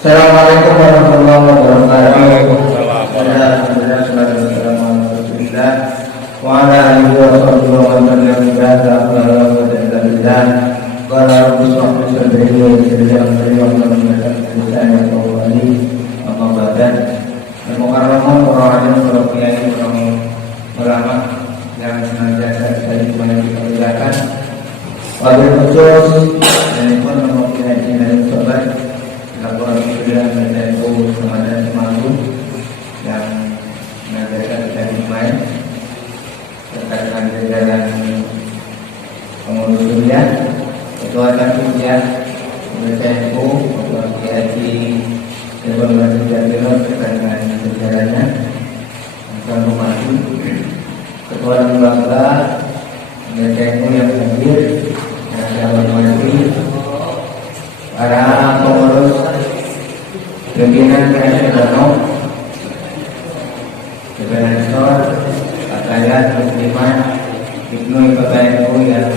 Assalamualaikum warahmatullahi wabarakatuh. Waalaikumsalam. Alhamdulillah, salatu wassalamu ala Rasulillah wa ala alihi wa sahbihi wa man tabi'ahum. Qala rabbi shrah li sadri wa yassir li amri wa hlul 'uqdatam min lisani yafqahu qawli. Amma ba'd. Al-mukarramun para alim, para kiai, para ulama yang senantiasa saya dimuliakan. Wabil khusus dan pun mewakili dari sobat laporan sudah dari Ramadan Semanggu yang mengajarkan kita dimai terkait dengan jajaran pengurus kuliah, ketua kuliah, PNU, ketua Haji Dewan Jatilo terkait dengan jajarannya, Tuan Bupati, ketua lembaga PNU yang hadir, yang saya hormati para pengurus pimpinan PNU, Sebenarnya Pakaian Musliman Ibnu PNU yang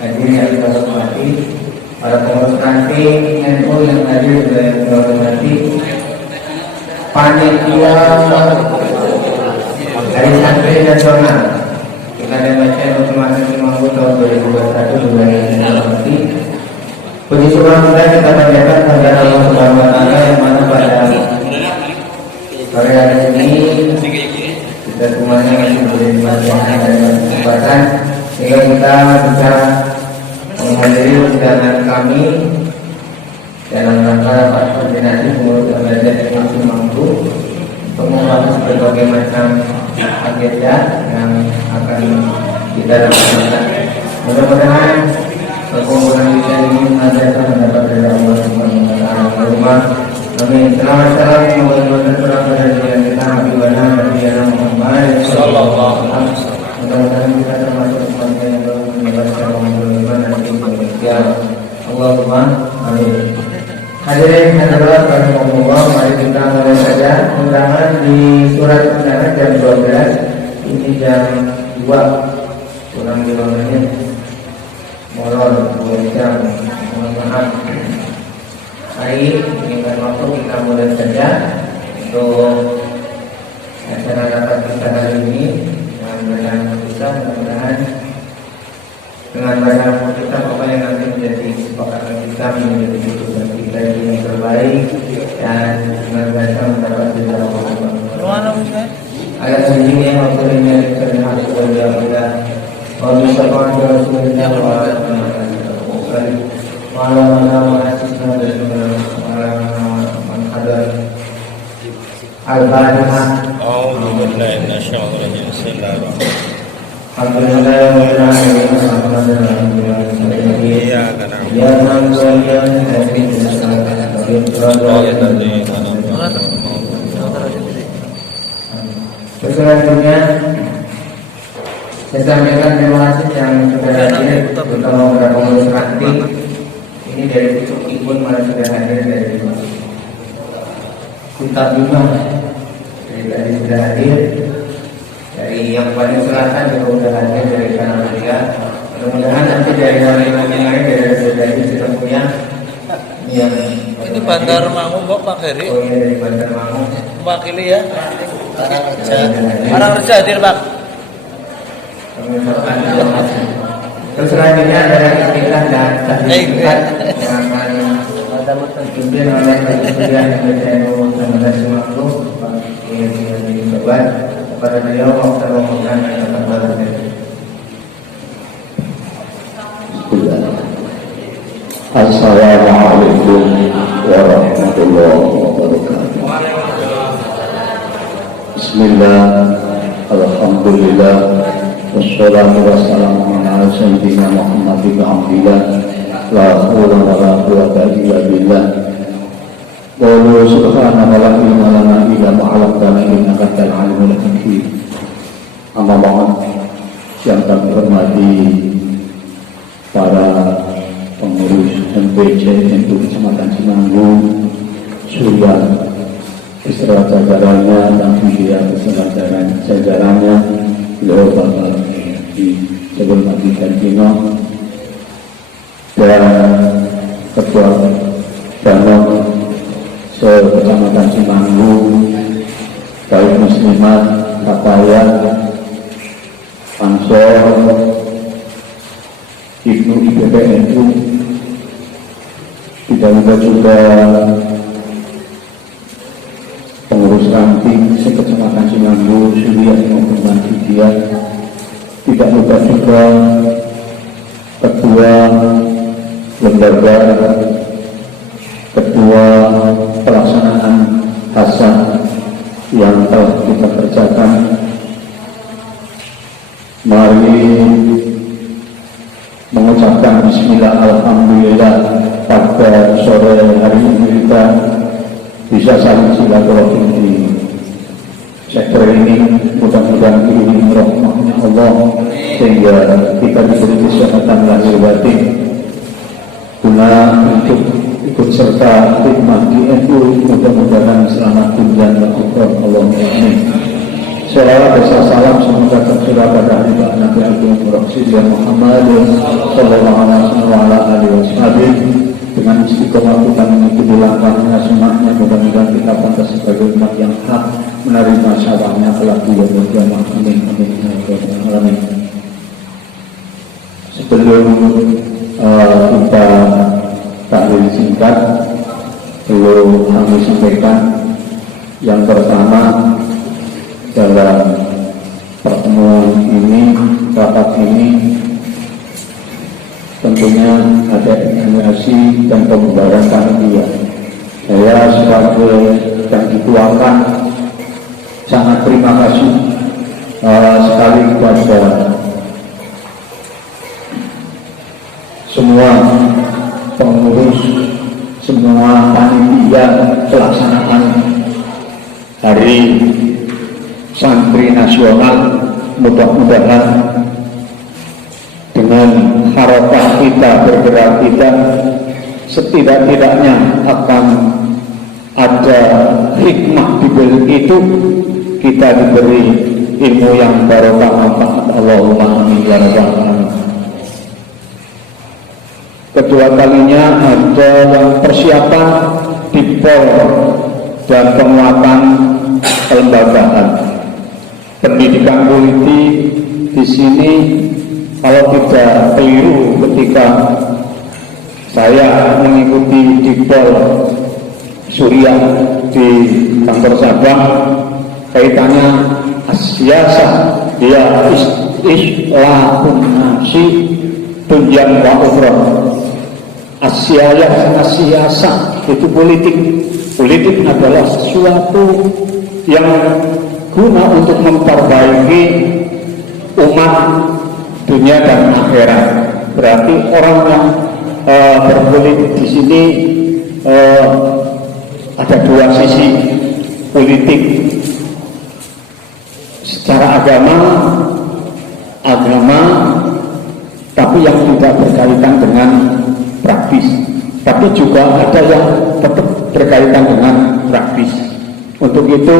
hadir yang kita hormati, para pengurus ranting NU yang hadir juga yang kita hormati, panitia dari santri nasional kita baca Ramadan Semanggu tahun 2021 juga yang kita hormati. Puji syukur kita panjatkan kepada Allah Subhanahu wa Ta'ala yang mana pada sore hari ini kita semuanya masih diberi dan kesempatan sehingga kita bisa menghadiri undangan kami dalam rangka rapat koordinasi pengurus belajar di Semanggu untuk membahas berbagai macam agenda yang akan kita lakukan. Mudah-mudahan perkumpulan kita ini senantiasa mendapat ridha Allah Subhanahu wa Ta'ala. Amin. Selamat salam semoga terasa dari kita Habibana Nabi Muhammad sallallahu alaihi wasallam. Mudah-mudahan kita termasuk umat yang mendapatkan iman dan kebahagiaan. Allahumma amin. Hadirin hadirat rahimakumullah, mari kita mulai saja undangan di surat undangan jam 12. Ini jam 2 kurang 5 menit. Molor 2 jam. Mohon maaf. Baik, dengan waktu kita mulai saja untuk acara rapat kita kali ini dengan kita mudah-mudahan dengan banyak kita apa yang nanti menjadi kesepakatan kita menjadi keputusan kita yang terbaik dan dengan banyak mendapat ridha Allah. Ayat ini yang waktunya terlihat sebagai kita kalau misalkan Rasulullah malam asisna dan malam hadar al-Fatihah. A'udzubillahi minasyaitonir rajim. Alhamdulillah wa selanjutnya saya sampaikan terima kasih yang sudah hadir, terutama para pengurus ranting. Ini dari Pucuk Ibun malah sudah hadir dari Kuta Bima, dari sudah hadir. Dari yang paling selatan juga sudah hadir dari Tanah Mulia. Mudah-mudahan nanti dari yang lain dari sudah punya. Ini Bandar Mangu kok Pak Heri? Oh iya, dari Bandar Mangu. Mewakili ya. Orang kerja hadir Pak. Terus selanjutnya adalah istilah dan tahlilat yang akan dipimpin oleh Ketua PNU Ramadan Semanggu Pak Kiai Sobat. Kepada beliau saya mohon kata-kata. Assalamualaikum warahmatullahi wabarakatuh. Bismillah, alhamdulillah, wassalatu wassalamu ala sayyidina Muhammad bin Abdillah, la haula wa la quwwata illa billah. Qul subhanaka la ilma lana illa ma 'allamtana innaka antal alimul hakim. Amma ba'd, yang kami hormati para pengurus MPC NU Kecamatan Semanggu, Surya beserta jajarannya dan media beserta jajarannya, beliau Bapak di sebelum Kantino dan Ketua Danau Kecamatan Cimanggu, baik muslimat, Kapayan, Ansor, Ibnu IPPNU, tidak lupa juga pengurus ranting sekecamatan Cimanggu, Suriah maupun Mantidia, tidak lupa juga ketua lembaga, ketua pelaksanaan Hasan yang telah kita kerjakan. Mari mengucapkan bismillah, alhamdulillah, pada sore hari ini kita bisa saling silaturahim di sektor ini. Mudah-mudahan ini rahmatnya Allah sehingga kita diberi kesehatan lahir batin guna untuk ikut serta khidmat di NU. Mudah-mudahan selamat dunia dan akhirat. Allahumma amin. Salawat dan salam semoga tercurah pada Nabi Agung Rasulullah Muhammad sallallahu alaihi wasallam wa ala alihi wasallam. Dengan istiqomah kita mengikuti langkahnya, sunnahnya, mudah-mudahan kita pantas sebagai umat yang hak menerima syarahnya kelak di yaumul qiyamah. Amin amin amin. Sebelum kita tahlil singkat, perlu kami sampaikan yang pertama, dalam pertemuan ini, rapat ini tentunya ada evaluasi dan pembubaran panitia. Saya sebagai yang dituakan sangat terima kasih sekali kepada semua pengurus, semua panitia pelaksanaan hari santri nasional. Mudah-mudahan dengan harapan kita, bergerak kita, setidak-tidaknya akan ada hikmah di balik itu, kita diberi ilmu yang barokah manfaat. Allahumma amin ya rabbal alamin. Kedua kalinya ada yang persiapan dipol dan penguatan kelembagaan pendidikan politik di sini. Kalau tidak keliru ketika saya mengikuti Dipol Suriah di kantor Sabang, kaitannya asyasa, dia islahun nasi tunjang wa ukhra. Asyasa itu politik. Politik adalah sesuatu yang guna untuk memperbaiki umat dunia dan akhirat. Berarti orang yang berpolitik di sini ada dua sisi politik. Secara agama, tapi yang tidak berkaitan dengan praktis. Tapi juga ada yang tetap berkaitan dengan praktis. Untuk itu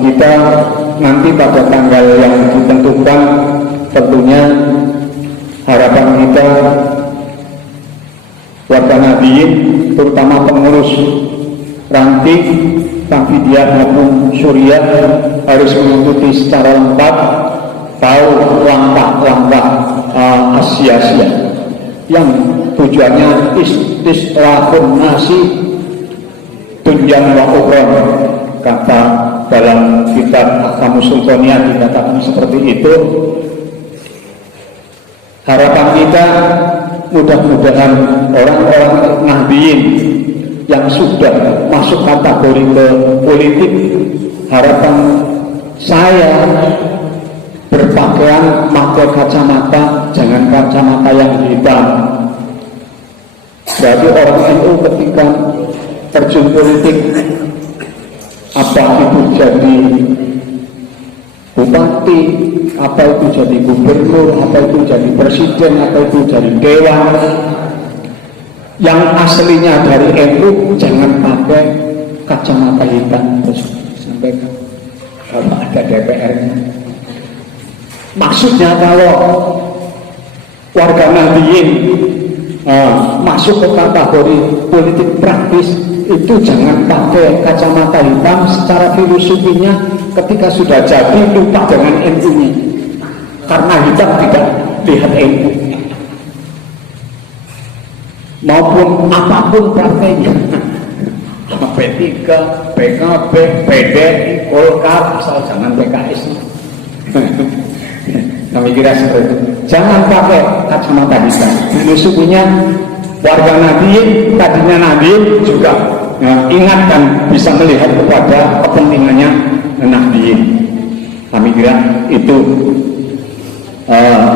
kita nanti pada tanggal yang ditentukan, tentunya harapan kita warga Nahdliyin, terutama pengurus ranting Muhammadiyah maupun Suriah, harus mengikuti secara lengkap, tahu langkah-langkah asia-asia yang tujuannya islahun nasi tunjang wa ukhra. Kata dalam kitab Ahkamus Sultaniyah dikatakan seperti itu. Harapan kita mudah-mudahan orang-orang Nahdliyin yang sudah masuk kategori ke politik, harapan saya berpakaian pakai kacamata, jangan kacamata yang hitam. Berarti orang NU ketika terjun politik, apa itu jadi bupati, apa itu jadi gubernur, apa itu jadi presiden, apa itu jadi dewan, yang aslinya dari NU jangan pakai kacamata hitam. Terus sampai kalau ada DPR-nya, maksudnya kalau warga Nahdliyin masuk ke kategori politik praktis, itu jangan pakai kacamata hitam secara filosofinya. Ketika sudah jadi lupa dengan NU-nya, karena hitam tidak lihat NU maupun apapun partainya, P3, PKB, PDI, Golkar, asal jangan PKS. Kami kira seperti itu. Jangan pakai kacamata hitam. Filosofinya warga Nahdien, tadinya Nahdien juga ingat dan bisa melihat kepada kepentingannya Nahdien. Kami kira itu.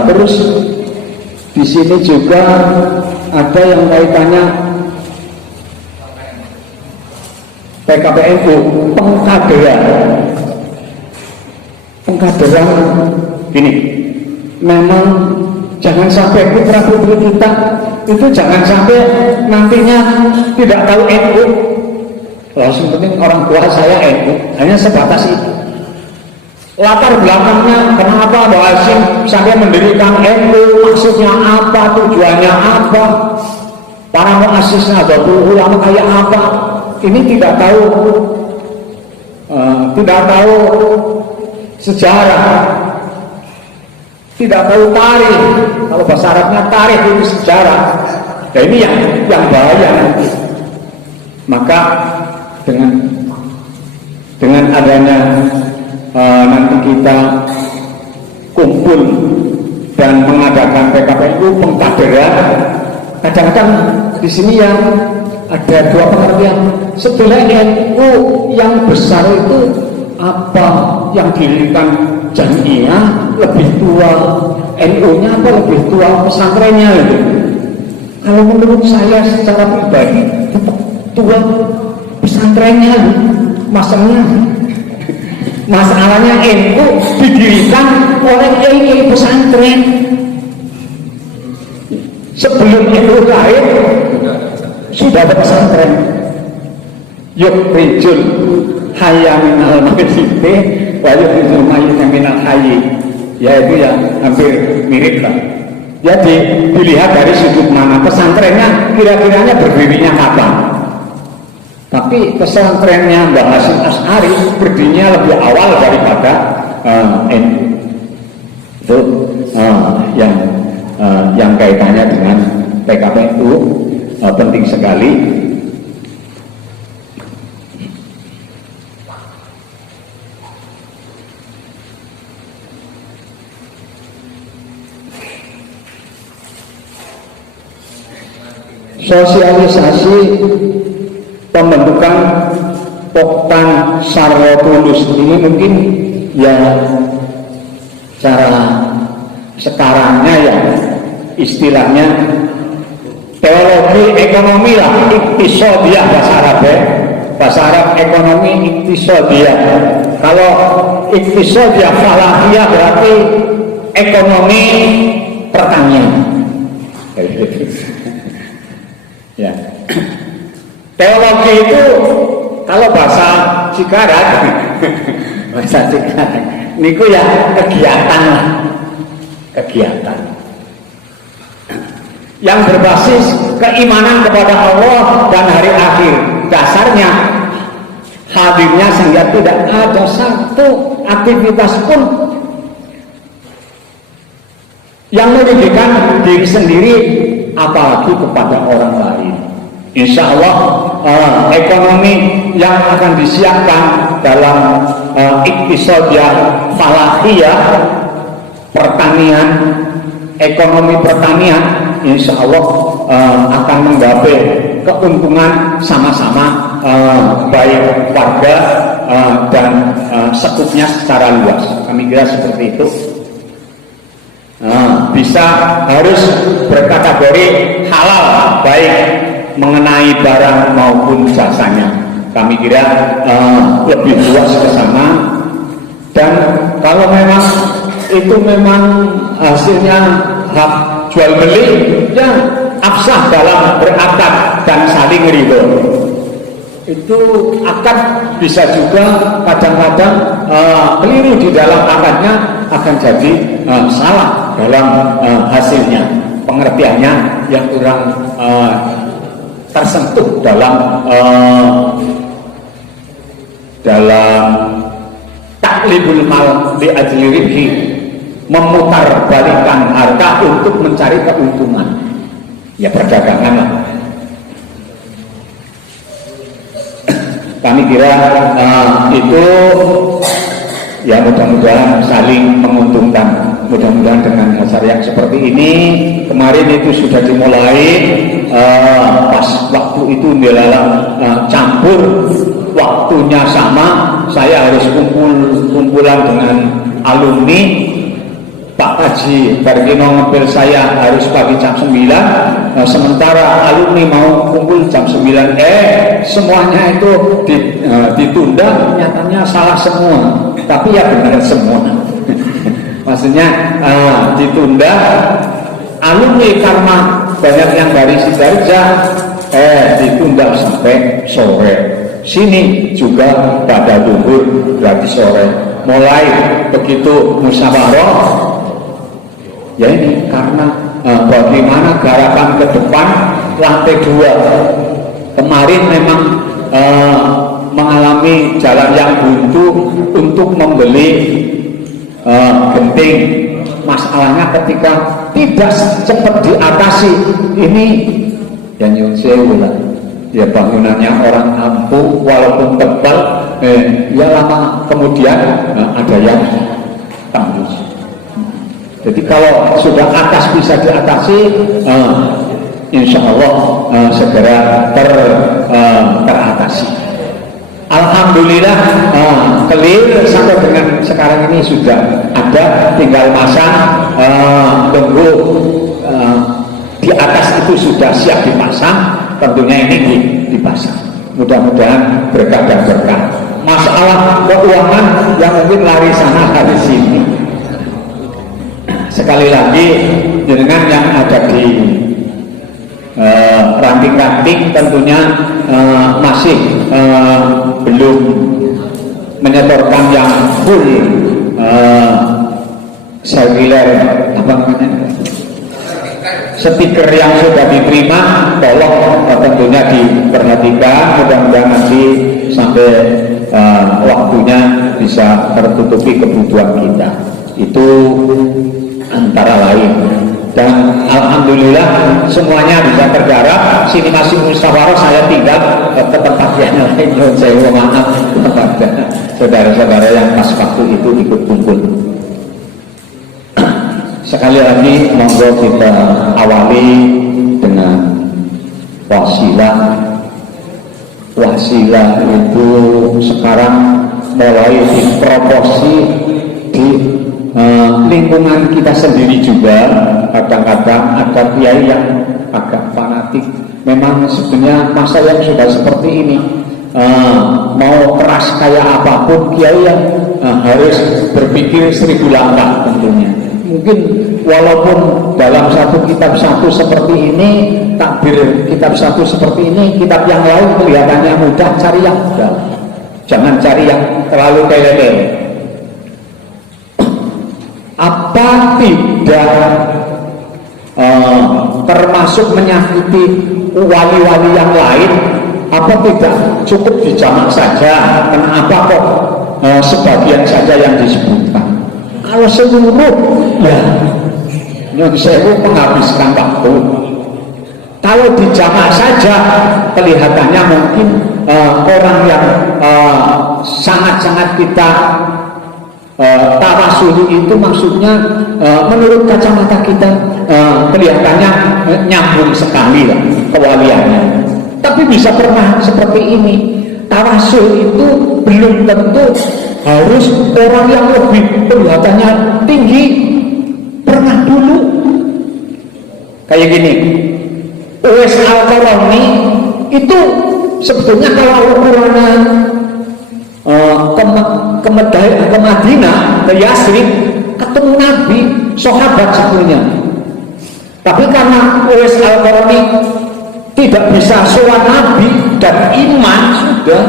Terus di sini juga ada yang kaitannya PKPNU, pengkaderan gini. Memang jangan sampai putra-putri kita itu jangan sampai nantinya tidak tahu NU. Langsung penting orang tua saya NU, hanya sebatas itu. Latar belakangnya kenapa Mbak Hasyim sampai mendirikan NU, maksudnya apa, tujuannya apa, para muasisnya Nahdlatul Ulama kayak apa, ini tidak tahu sejarah, tidak tahu tarikh. Kalau bahasa Arabnya tarikh itu sejarah. Nah, ini yang bahaya nanti. Maka dengan adanya nanti kita kumpul dan mengadakan PKPNU pengkaderan, kadang-kadang di sini yang ada dua pengertian. Sebenarnya NU yang besar itu apa, yang didirikan Jamiah lebih tua, NU-nya apa lebih tua, pesantrennya gitu. Kalau menurut saya secara pribadi tetap tua pesantrennya. Masalahnya NU didirikan oleh kiai pesantren. Sebelum NU lahir sudah ada pesantren. Yukrijul hayya minal mayyiti wa yukhrijul mayyita minal hayyi, yaitu yang hampir mirip lah. Jadi dilihat dari sudut mana pesantrennya, kira-kiranya berdirinya kapan. Tapi pesantrennya Mbah Hasyim Asy'ari berdirinya lebih awal daripada NU. Itu yang kaitannya dengan PKPNU penting sekali. Sosialisasi pembentukan Poktan Sarwatulus ini mungkin ya cara sekarangnya ya istilahnya teologi ekonomi lah, iktisodiyah bahasa Arab ekonomi iktisodiyah. Kalau iktisodiyah falahiyah berarti ekonomi pertanian. Ya. Teologi itu kalau bahasa Cikarang, niku ya kegiatan yang berbasis keimanan kepada Allah dan hari akhir. Dasarnya hadirnya sehingga tidak ada satu aktivitas pun yang merugikan diri sendiri apalagi kepada orang lain. Insya Allah ekonomi yang akan disiapkan dalam iktisodiyah falahiyah pertanian, ekonomi pertanian, insya Allah akan menggapai keuntungan sama-sama baik warga dan sekupnya secara luas. Kami kira seperti itu. Bisa harus berkategori halal baik mengenai barang maupun jasanya. Kami kira lebih luas ke sana. Dan kalau memang itu memang hasilnya hak jual beli, ya absah dalam berakad dan saling ridho. Itu akad bisa juga kadang-kadang keliru di dalam akadnya, akan jadi salah dalam hasilnya. pengertiannya yang kurang tersentuh dalam taklibul mal di ajli ribhi, memutarbalikkan harta untuk mencari keuntungan, ya perdagangan lah. Kami kira itu ya mudah-mudahan saling menguntungkan. Mudah-mudahan dengan dasar yang seperti ini, kemarin itu sudah dimulai pas waktu itu dilalang campur waktunya sama, saya harus kumpulan dengan alumni. Pak Haji Barkino ngepel saya harus pagi jam 9, sementara alumni mau kumpul jam 9, semuanya itu ditunda, nyatanya salah semua, tapi ya benar semua. Maksudnya ditunda, alumni karena banyak yang dari Sidarja ditunda sampai sore. Sini juga pada duhur berarti sore. Mulai begitu musyawarah, ya ini karena bagaimana garapan ke depan lantai 2 kemarin memang mengalami jalan yang buntu untuk membeli genting. Masalahnya ketika tidak cepat diatasi ini yang nyun sewu lah, ya bangunannya orang kampung walaupun tebal ya lama kemudian ada yang tembus. Jadi kalau sudah atas bisa diatasi, insya Allah segera teratasi. Alhamdulillah clear sampai dengan sekarang ini sudah ada, tinggal masang, tunggu di atas itu sudah siap dipasang, tentunya ini dipasang. Mudah-mudahan berkah dan berkah. Masalah keuangan yang mungkin lari sana lari sini. Sekali lagi dengan yang ada di ranting-ranting tentunya masih belum menyetorkan yang full seluler stiker yang sudah diterima, tolong tentunya diperhatikan, mudah-mudahan nanti sampai waktunya bisa tertutupi kebutuhan kita. Itu antara lain. Dan alhamdulillah semuanya bisa tergarap. Sini masih musyawarah, saya tinggal ke tempat yang lain. Saya mohon maaf kepada saudara-saudara yang pas waktu itu ikut kumpul. Sekali lagi monggo kita awali dengan wasilah. Wasilah itu sekarang mulai diproporsi di lingkungan kita sendiri juga. Kadang-kadang ada kiai yang agak fanatik. Memang sebenarnya masa yang sudah seperti ini, mau keras kayak apapun kiai yang harus berpikir 1000 langkah tentunya. Mungkin walaupun dalam satu kitab satu seperti ini, takbir kitab satu seperti ini, kitab yang lain kelihatannya mudah, cari yang mudah. Jangan cari yang terlalu kelele. Apa tidak termasuk menyakiti wali-wali yang lain? Apa tidak cukup dijamak saja? Kenapa kok sebagian saja yang disebutkan? Kalau seluruh, ya nyun sewu menghabiskan waktu. Kalau dijamak saja, kelihatannya mungkin orang yang sangat-sangat kita tawasuli itu maksudnya menurut kacamata kita kelihatannya nyambung sekali lah kewaliannya. Tapi bisa pernah seperti ini. Tawasul itu belum tentu harus orang yang lebih kelihatannya tinggi. Pernah dulu kayak gini, Uwais Al-Qarani itu sebetulnya kalau ukurannya ke Madinah, ke Yasrib, ketemu Nabi, sahabat sebetulnya. Tapi karena Uwais Al-Qarani tidak bisa sowan Nabi dan iman sudah,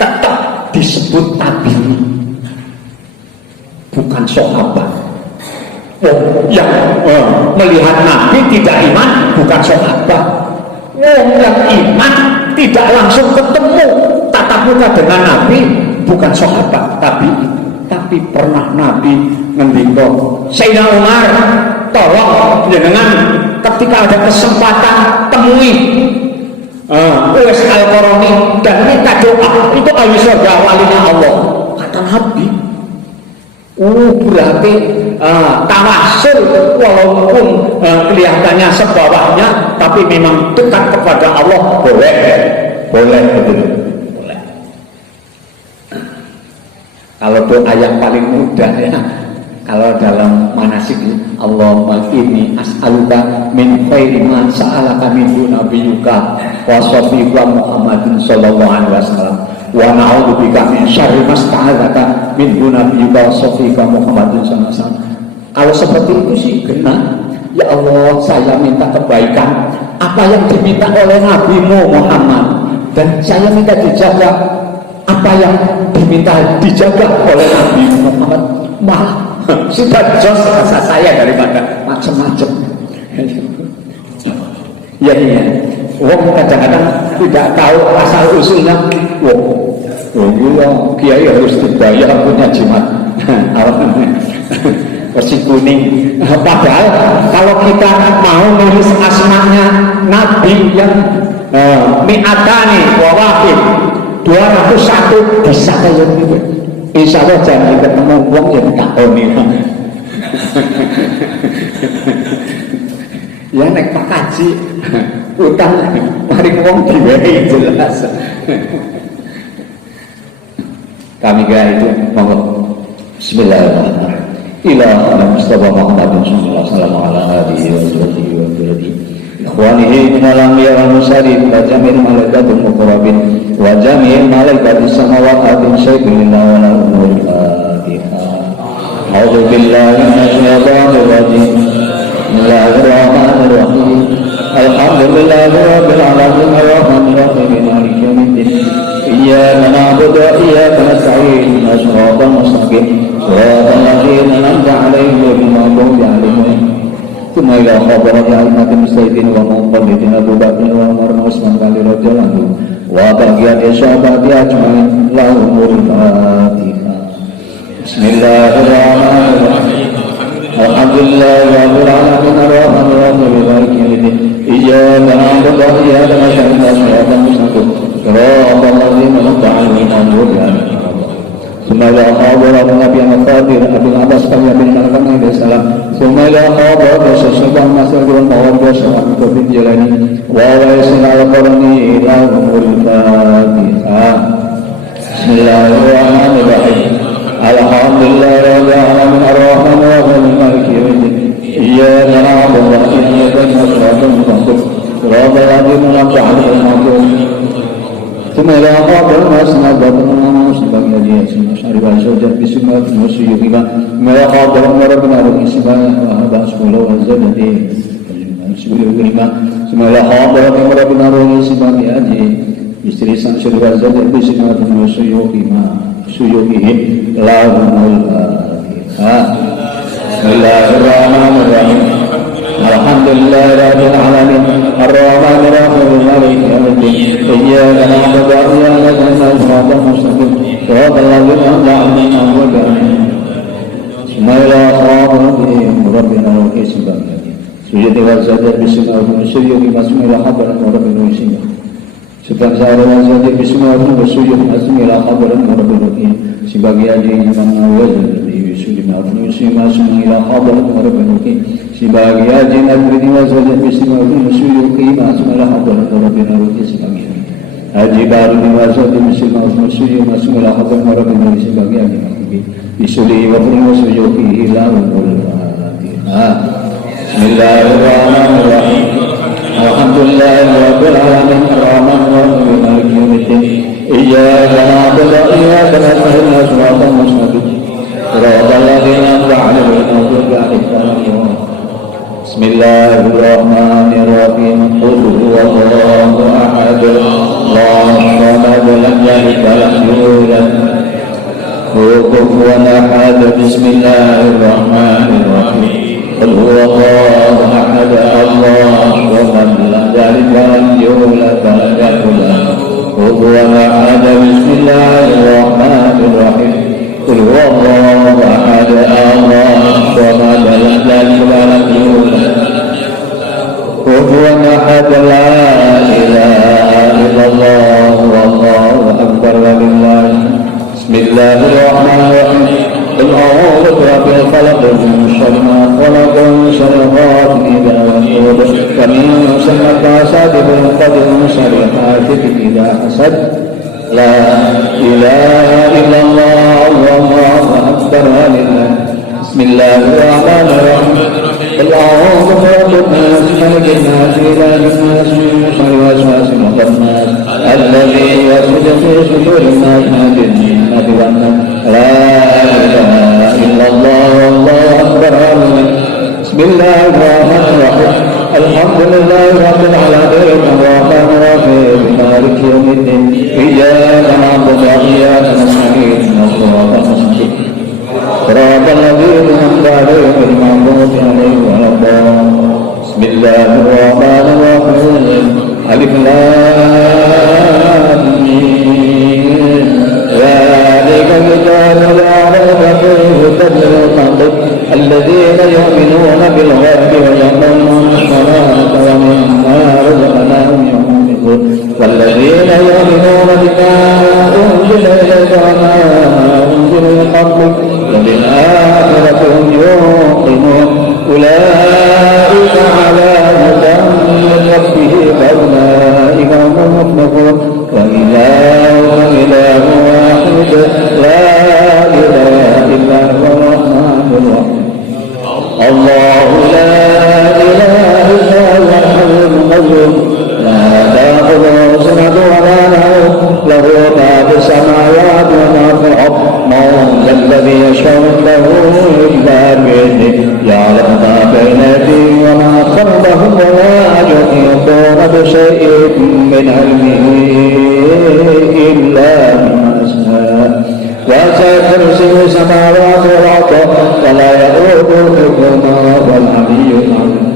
tetap disebut tabi'in, bukan sahabat. Yang melihat Nabi tidak iman bukan sahabat. Yang iman tidak langsung ketemu tatap muka dengan Nabi bukan sahabat, tapi pernah Nabi ngendika, Sayyidina Umar, tolong jenengan ketika ada kesempatan temui Uwais Al-Qarani dan minta doa, itu ahli surga walinya Allah. Kata Nabi, berarti tawasul walaupun kelihatannya sebawahnya, tapi memang dekat kepada Allah, boleh betul. Boleh. Kalau doa yang paling mudah ya, kalau dalam manasik, Allahumma inni as'aluka min khairi ma sa'alaka minhu nabiyyuka wa safiyuka Muhammadin sallallahu alaihi wasallam wa na'udzubika min syarri ma sta'adzaka minhu nabiyyuka wa safiyuka Muhammadin sallallahu alaihi wasallam. Kalau seperti itu sih benar. Ya Allah, saya minta kebaikan apa yang diminta oleh Nabi-Mu Muhammad, dan saya minta dijaga apa yang diminta dijaga oleh Nabi Muhammad. Sudah jos rasa saya daripada macam-macam. Ya iya. Wong kadang-kadang tidak tahu asal usulnya. Kiai harus dibayar punya jimat. Persi kuning. Padahal kalau kita mau nulis asmanya Nabi yang mi'atani wawahid 201 bisa kayak gitu. Insya Allah jangan ketemu uang yang tak koni. Ya naik Pak Kaji utang mari uang diwehi jelas. Kami kira itu monggo. Bismillahirrahmanirrahim. Ila Mustafa Muhammad sallallahu alaihi wasallam. Ikhwanihi minal anbiya wal mursalin wa jami'il malaikatil muqarrabin wa jami'il malaikatis samawati syai'illah wa la umuril fatihah. A'udzu billahi minasy syaithanir rajim. Bismillahirrahmanirrahim. Alhamdulillahi rabbil alamin arrahmanir rahim maliki yaumiddin. Iyyaka na'budu wa iyyaka nasta'in. Shiratal mustaqim. Shiratal ladzina an'amta 'alaihim ghairil maghdubi 'alaihim. ثم إلى خبر أئمة المجتهدين ومقلدين أبو بكر وعمر وعثمان علي رضي الله عنهم وبقية الصحابة أجمعين لهم الفاتحة. بسم الله الرحمن الرحيم. الحمد لله رب العالمين الرحمن الرحيم مالك يوم الدين. إياك نعبد وإياك نستعين صراط المستقيم صراط الذين أنعمت عليهم غير المغضوب عليهم. ثم إلى خبر النبي القادر أبي العباس بن مالك عليه السلام. ثم إلى خبر الشيخ المسعود والمواد والشيخ في الجيلاني وويس القرني لهم الفاتحة. بسم الله الرحمن الرحيم. الحمد لله رب العالمين الرحمن الرحيم مالك يوم الدين. إياك نعبد وإياك نستعين صراط الذين أنعمت عليهم. ثم إلى خبر المسند وسبب الذي شرب الزوجة بسمة وسيوهما ما خبر ربنا بالإسماء وهذا سبحانه وتعالى سبحانه. ثم إلى خبر ربنا بالإسماء هذه istri Samsul Wazir bismillahirrahmanirrahim suyuhihim lahumul fatihah. Bismillahirrahmanirrahim. Alhamdulillahirabbil alamin arrahmanir rahim maliki yaumiddin. Iyyaka na'budu wa iyyaka nasta'in ihdinas siratal siratal ladzina an'amta 'alaihim. Bismillahirrahmanirrahim. Rabbina wa kisbah. Sujud wa sajdah bismillahirrahmanirrahim. Sujud bismillahirrahmanirrahim. Rabbina wa kisbah. Subhanallah wa sajdah bismillahirrahmanirrahim. Sujud bismillahirrahmanirrahim. Sebagai adik Imam Nawawi Bismillahirrahmanirrahim. Sebagai adik Nabi wa sajdah bismillahirrahmanirrahim. Bismillahirrahmanirrahim. Haji baru diwajib bismillahirrahmanirrahim. Bismillahirrahmanirrahim. Sebagai adik Nabi Bisuli wa suyuki lahumul fatihah. Bismillahirrahmanirrahim. Alhamdulillahirabbil alamin arrahmanir rahim maliki yaumiddin. Iyyaka na'budu wa iyyaka nasta'in siratal mustaqim siratal ladzina an'amta 'alaihim ghairil maghdubi 'alaihim. Bismillahirrahmanirrahim. Qul huwallahu ahad. Allahu samad. Lam yalid wa lam yulad. Kufuwan ahad. Bismillahirrahmanirrahim. قل هو الله أحد الله الصمد لم يلد ولم يولد ولم يكن له كفوا أحد بسم الله الرحمن الرحيم قل هو الله أحد الله الصمد لم يلد ولم يولد كفوا أحد لا إله إلا الله والله أكبر ولله بسم الله الرحمن الرحيم قل أعوذ برب الفلق من شر ما خلق ومن شر غاسق إذا وقب ومن شر حاسد بالقدر من شر حاسد إذا حسد لا إله إلا الله والله أكبر ولله بسم الله الرحمن الرحيم قل أعوذ برب الناس ملك الناس إله الناس من شر الوسواس الخناس الذي يوسوس في صدور الناس من الجنة والناس لا إله إلا الله والله أكبر بسم الله الرحمن الرحيم الحمد لله رب العالمين الرحمن الرحيم مالك يوم الدين إياك نعبد وإياك نستعين صراط المستقيم صراط الذين أنعمت عليهم غير المغضوب عليهم ولا الضالين بسم الله الرحمن الرحيم ألف لام ميم ذلك الكتاب لا ريب فيه هدى للمتقين الذين يؤمنون بالغيب ويقيمون الصلاة ومما رزقناهم ينفقون والذين يؤمنون بما أنزل إليك وما أنزل من قبلك وبالآخرة هم يوقنون أولئك على هدى من ربهم فأولئك هم المفلحون وإلهنا إله واحد لا إله إلا هو الرحمن الرحيم الله لا إله إلا هو الحي القيوم لا تأخذه سنة ولا نوم له ما في السماوات وما في الأرض من ذا الذي يشفع عنده إلا بإذنه يعلم ما بين أيديهم وما خلفهم ولا يحيطون بشيء من علمه إلا بما شاء وسع كرسيه السماوات والأرض ولا يؤوده حفظهما وهو العلي العظيم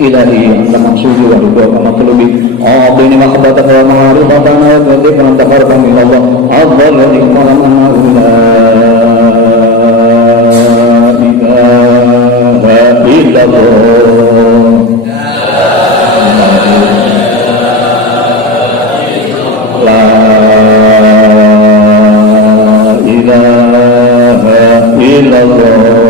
إلهي أنت مقصودي ورضاك مطلوبي أعطني محبتك ومعرفتك وذكرك أنت فرقا من الله أفضل ذكر من لا إله إلا الله لا إله إلا الله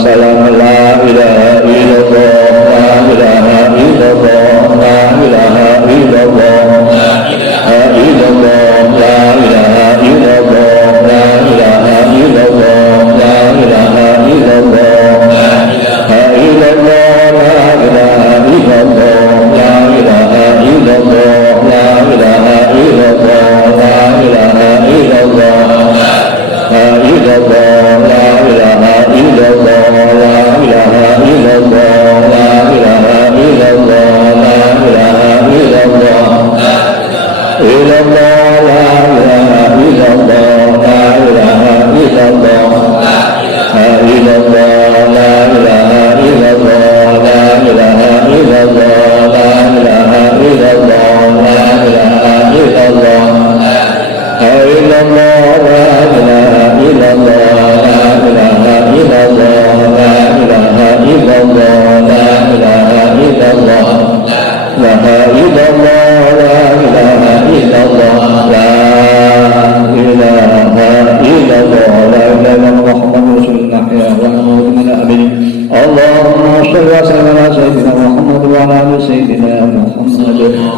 Salam la ilaha illallah la ilaha illallah la ilaha illallah la ilaha illallah la ilaha illallah la ilaha illallah la ilaha illallah la ilaha illallah la ilaha illallah la ilaha illallah la ilaha illallah la ilaha illallah la ilaha illallah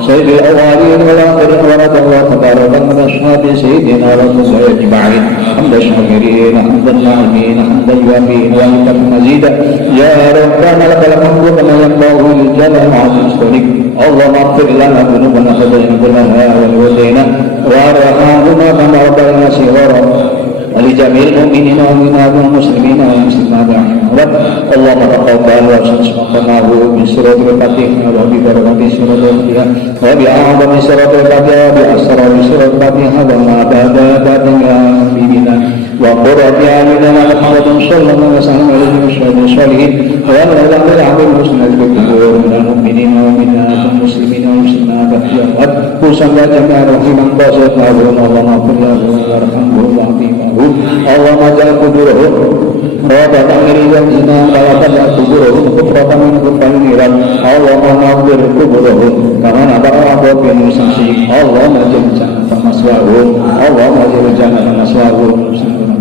سيد الأولين والآخرين ورد الله تبارك من أصحاب سيدنا رسول الله أجمعين حمد الشاكرين حمد الناعمين حمد الوافين وحمد مزيدا يا ربنا لك الحمد كما ينبغي للجلال وعظيم سلطانك اللهم اغفر لنا ذنوبنا فضلنا كلها والوالدين وارحمهما كما ربنا صغارا ولجميع المؤمنين والمؤمنات والمسلمين والمسلمات رحمهم اللهم تقبل وصدقناه بسورة الفاتحة وببركة سورة الفاتحة وبأعظم سورة الفاتحة وبأسرار سورة الفاتحة وما بعد يا حبيبنا وقرة أعيننا محمد صلى الله عليه وسلم عليه وسلم الصالحين والعلماء العظيم حسن الذكر من المؤمنين والمؤمنات والمسلمين والمسلمات يا رب وصلى جميع رحمه وصلى اللهم اغفر له وارحمه واعطيه اللهم اجعل قبورهم روضة من رياض الجنان ولا تجعل قبورهم حفرة من حفر النيران اللهم اغفر قبورهم كما نبر عبد بن مسلم اللهم اجعل جنة مسواهم اللهم اجعل جنة مسواهم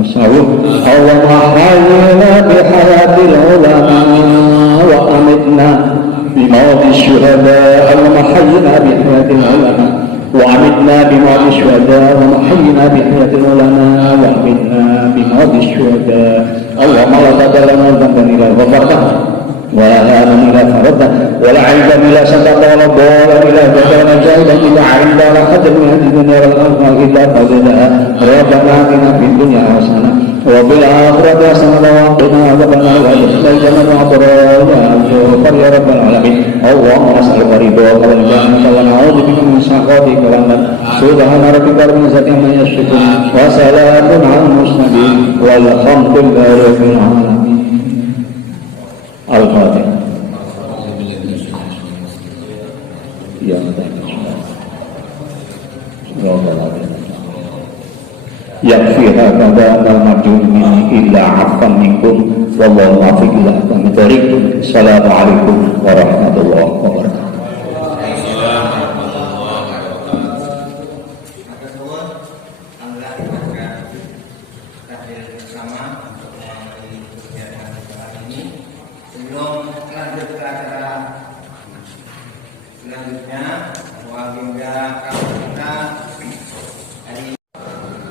اللهم احينا بحياة العلماء وأمتنا بموت الشهداء اللهم احينا بحياة العلماء وأمتنا بموت الشهداء اللهم احينا بحياة العلماء وأمتنا بموت الشهداء اللهم لا تدع لنا ذنبا إلا غفرته ولا هاما إلا فرده ولا عيبا إلا سترته ولا ضالا إلا هديته ولا جاهلا إلا علمته ولا حدا من هذه الدنيا والآخرة إلا قضيناها ربنا آتنا في الدنيا حسنة وفي الآخرة حسنة وقنا عذاب النار وادخلنا الجنة مع الأبرار يا رب العالمين اللهم نسألك رضاك والجنة ونعوذ بك من سخطك والنار سبحان ربك رب العزة عما يصفون وسلام على المرسلين والحمد لله رب العالمين. Al-Fatihah. Ya yakfi hakada al-marjun illa afan minkum wallahu muwaffiq ila aqwamit thoriq. Assalamualaikum warahmatullahi wabarakatuh. Sebelum lanjut ke acara selanjutnya, wahyunya kita hari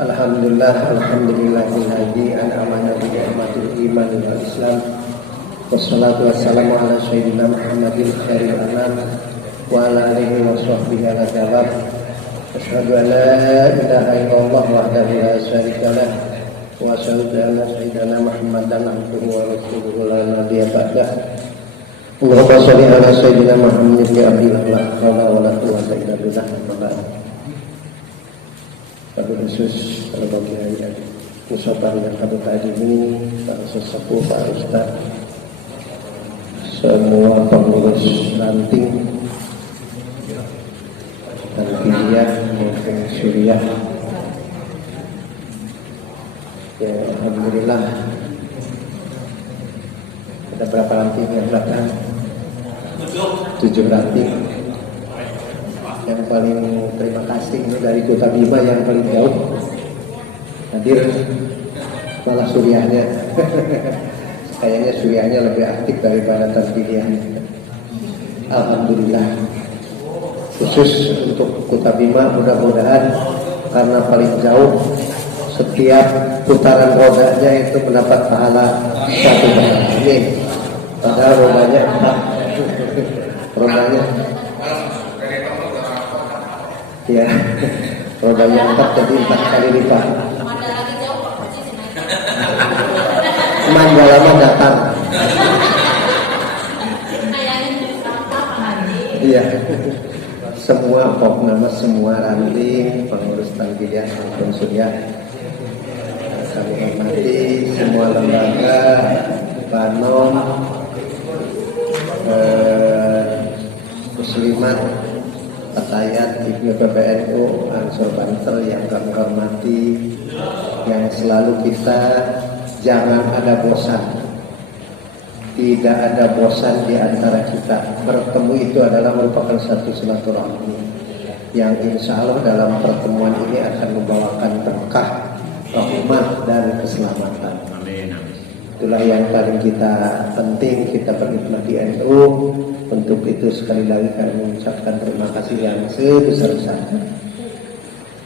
Alhamdulillahilladzi an'amana bi ni'matil iman wal islam. Wassalatu wassalamu ala sayyidina Muhammadin khairil anam wa ala alihi wa sahbihi ala jawab. Asyhadu an la ilaha illallah wahdahu la syarika lah wa asyhadu anna sayyidina Muhammadan abduhu wa rasuluhu la nabiyya ba'dah. Allahumma shalli ala sayyidina Muhammadin ya abdillah la haula wa la quwwata illa billah. Pada khusus pada bagi hari usapan yang pada tadi ini para sesepuh, para ustaz, semua pengurus ranting dan kuliah maupun suriah. Ya, alhamdulillah ada berapa ranting yang belakang? 7 ranting. Yang paling terima kasih ini dari Kota Bima yang paling jauh hadir, malah suriahnya kayaknya suriahnya lebih aktif daripada tasbihnya. Alhamdulillah. Khusus untuk Kota Bima, mudah-mudahan karena paling jauh setiap putaran rodanya itu mendapat pahala 1 ini. Padahal rodanya ya, rodanya 4 jadi 4 kali lipat. Manggala datang. Iya. Semua pokoknya semua ranting pengurus tangkiyah maupun suriah kami hormati, semua lembaga Banom, Muslimat, Fatayat, Ibnu PBNU, Ansur Banter yang kami hormati, yang selalu kita jangan ada bosan. Tidak ada bosan di antara kita. Bertemu itu adalah merupakan satu silaturahmi yang insya Allah dalam pertemuan ini akan membawakan berkah, rahmat dan keselamatan. Itulah yang paling kita penting kita berkhidmat di NU. Untuk itu sekali lagi kami mengucapkan terima kasih yang sebesar-besarnya.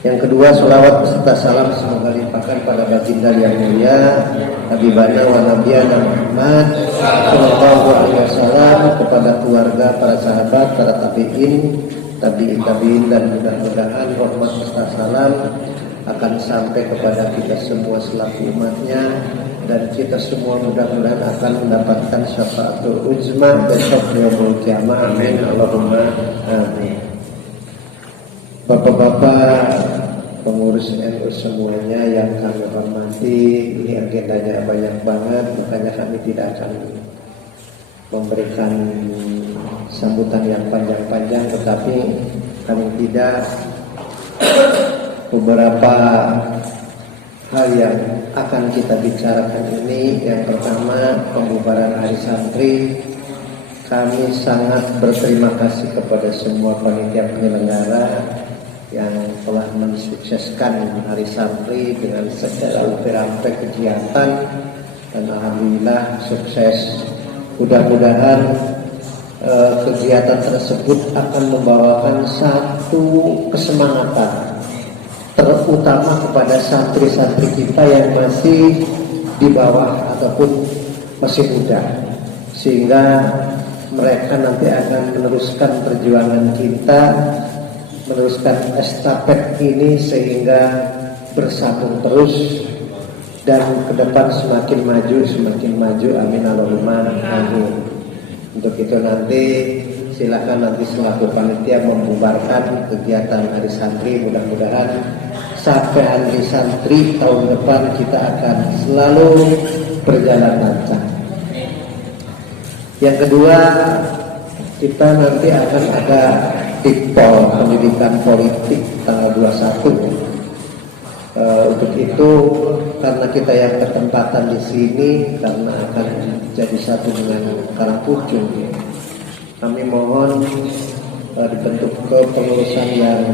Yang kedua, sholawat beserta salam semoga limpahkan pada baginda yang mulia Nabi Bana wa Nabiyana Muhammad sallallahu alaihi wasallam, kepada keluarga, para sahabat, para tabi'in dan mudah-mudahan rahmat beserta salam akan sampai kepada kita semua selaku umatnya, dan kita semua mudah-mudahan akan mendapatkan syafaatul uzma besok yaumul qiyamah. Amin Allahumma amin. Bapak-bapak pengurus NU semuanya yang kami hormati, ini agendanya banyak banget, makanya kami tidak akan memberikan sambutan yang panjang-panjang, tetapi kami tidak beberapa hal yang akan kita bicarakan ini. Yang pertama, pembubaran hari santri. Kami sangat berterima kasih kepada semua panitia penyelenggara yang telah mensukseskan hari santri dengan segala rampai kegiatan, dan alhamdulillah sukses. Mudah-mudahan kegiatan tersebut akan membawakan satu kesemangatan, terutama kepada santri-santri kita yang masih di bawah ataupun masih muda, sehingga mereka nanti akan meneruskan perjuangan kita, meneruskan estafet ini sehingga bersambung terus dan ke depan semakin maju. Amin Allahumma amin. Untuk itu nanti silakan nanti selaku panitia membubarkan kegiatan hari santri. Mudah-mudahan sampai hari santri tahun depan kita akan selalu berjalan lancar. Yang kedua, kita nanti akan ada Dikpol Pendidikan Politik tanggal 21. Untuk itu, karena kita yang ketempatan di sini, karena akan jadi satu dengan Karangpucung, kami mohon dibentuk kepengurusan yang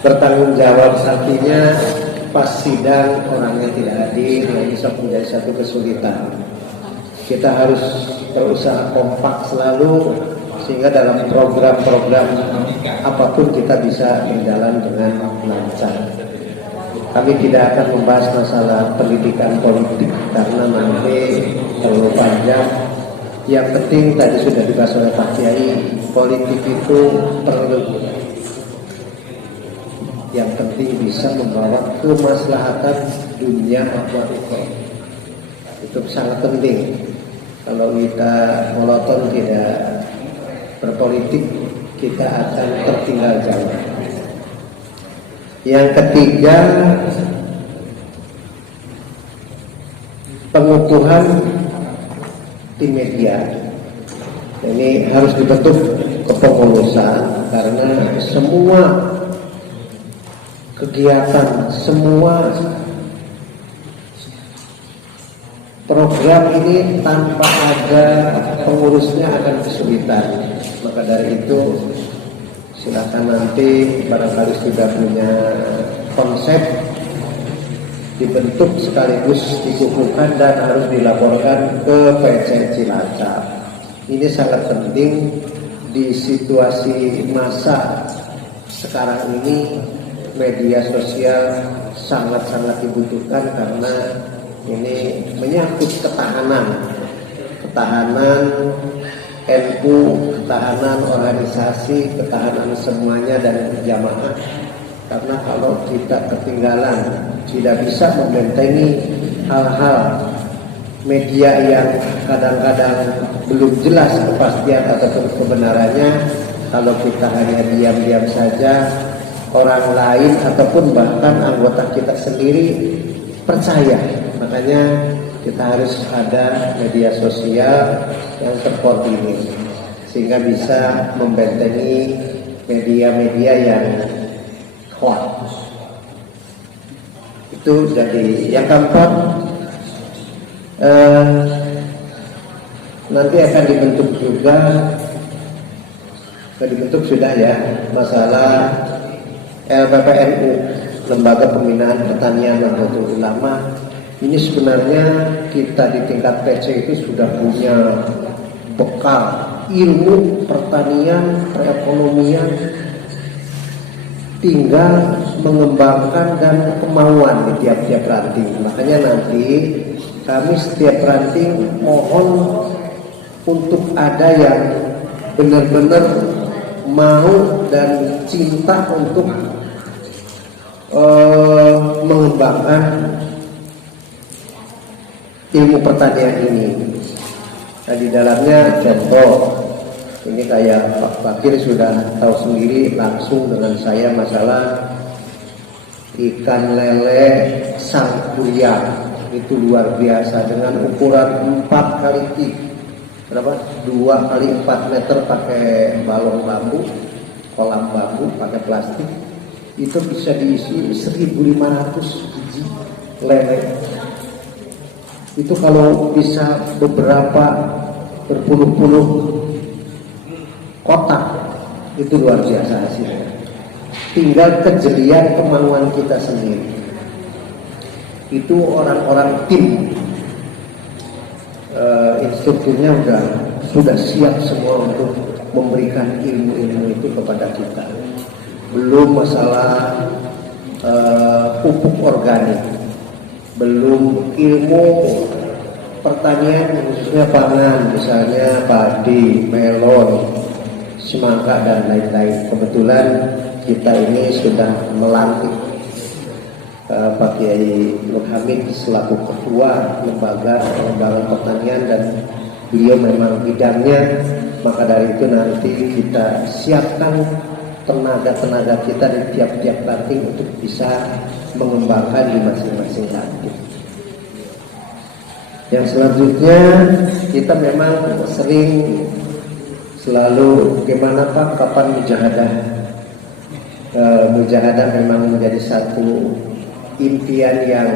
bertanggung jawab. Artinya pas sidang orangnya tidak hadir, yang bisa menjadi satu kesulitan. Kita harus berusaha kompak selalu, sehingga dalam program-program apapun kita bisa berjalan dengan lancar. Kami tidak akan membahas masalah pendidikan politik karena nanti terlalu panjang. Yang penting tadi sudah dibahas oleh Pak Kiai, politik itu perlu. Yang penting bisa membawa kemaslahatan dunia maupun ukhra. Itu sangat penting. Kalau kita monoton tidak berpolitik, kita akan tertinggal jauh. Yang ketiga, pengukuhan tim media. Ini harus dibentuk kepengurusan karena semua kegiatan, semua program ini tanpa ada pengurusnya akan kesulitan. Maka dari itu silakan nanti barangkali sudah punya konsep, dibentuk sekaligus dikukuhkan dan harus dilaporkan ke PC Cilacap. Ini sangat penting di situasi masa sekarang ini. Media sosial sangat-sangat dibutuhkan karena ini menyangkut ketahanan NU, ketahanan organisasi, ketahanan semuanya dan jamaah. Karena kalau kita ketinggalan, tidak bisa membentengi hal-hal media yang kadang-kadang belum jelas kepastian ataupun kebenarannya. Kalau kita hanya diam-diam saja, orang lain ataupun bahkan anggota kita sendiri percaya. Makanya kita harus ada media sosial yang terkoordinir sehingga bisa membentengi media-media yang hoax. Itu jadi yang keempat. Nanti akan dibentuk juga, dibentuk sudah ya, masalah LPPNU, Lembaga Pembinaan Pertanian Nahdlatul Ulama. Ini sebenarnya kita di tingkat PC itu sudah punya bekal ilmu pertanian, perekonomian, tinggal mengembangkan dan kemauan di tiap-tiap ranting. Makanya nanti kami setiap ranting mohon untuk ada yang benar-benar mau dan cinta untuk mengembangkan ilmu pertanian ini. Nah, di dalamnya contoh, ini kayak Pak Fakir sudah tahu sendiri langsung dengan saya masalah ikan lele sangkuriang. Itu luar biasa dengan ukuran 4 kali 2 kali 4 meter pakai balong bambu, kolam bambu pakai plastik. Itu bisa diisi 1.500 biji lele. Itu kalau bisa beberapa berpuluh-puluh kotak, itu luar biasa hasilnya. Tinggal kejelian kemauan kita sendiri. Itu orang-orang tim instrukturnya sudah siap semua untuk memberikan ilmu-ilmu itu kepada kita. Belum masalah pupuk organik, belum ilmu pertanian khususnya pangan, misalnya padi, melon, semangka dan lain-lain. Kebetulan kita ini sudah melantik Pak Kiai Nur Hamid selaku ketua lembaga pengembangan pertanian dan beliau memang bidangnya. Maka dari itu nanti kita siapkan tenaga-tenaga kita di tiap-tiap ranting untuk bisa mengembangkan di masing-masing ranting. Yang selanjutnya kita memang selalu gimana Pak, kapan mujahadah? Mujahadah memang menjadi satu impian yang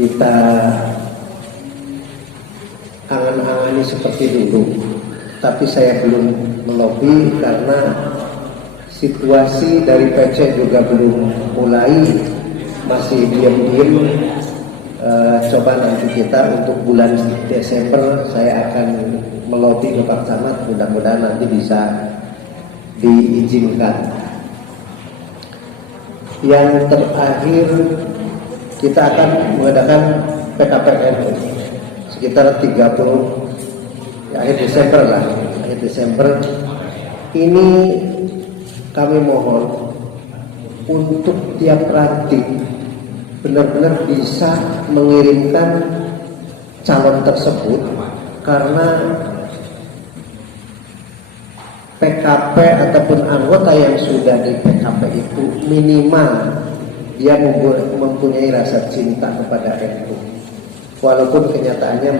kita angan-angani seperti dulu. Tapi saya belum melobi karena situasi dari PC juga belum mulai, masih diam-diam. Coba nanti kita untuk bulan Desember saya akan melobi ke Pak Camat, mudah-mudahan nanti bisa diizinkan. Yang terakhir kita akan mengadakan PKPN sekitar 30 akhir Desember ini. Kami mohon untuk tiap ranting benar-benar bisa mengirimkan calon tersebut, karena PKP ataupun anggota yang sudah di PKP itu minimal dia mempunyai rasa cinta kepada NU. Walaupun kenyataannya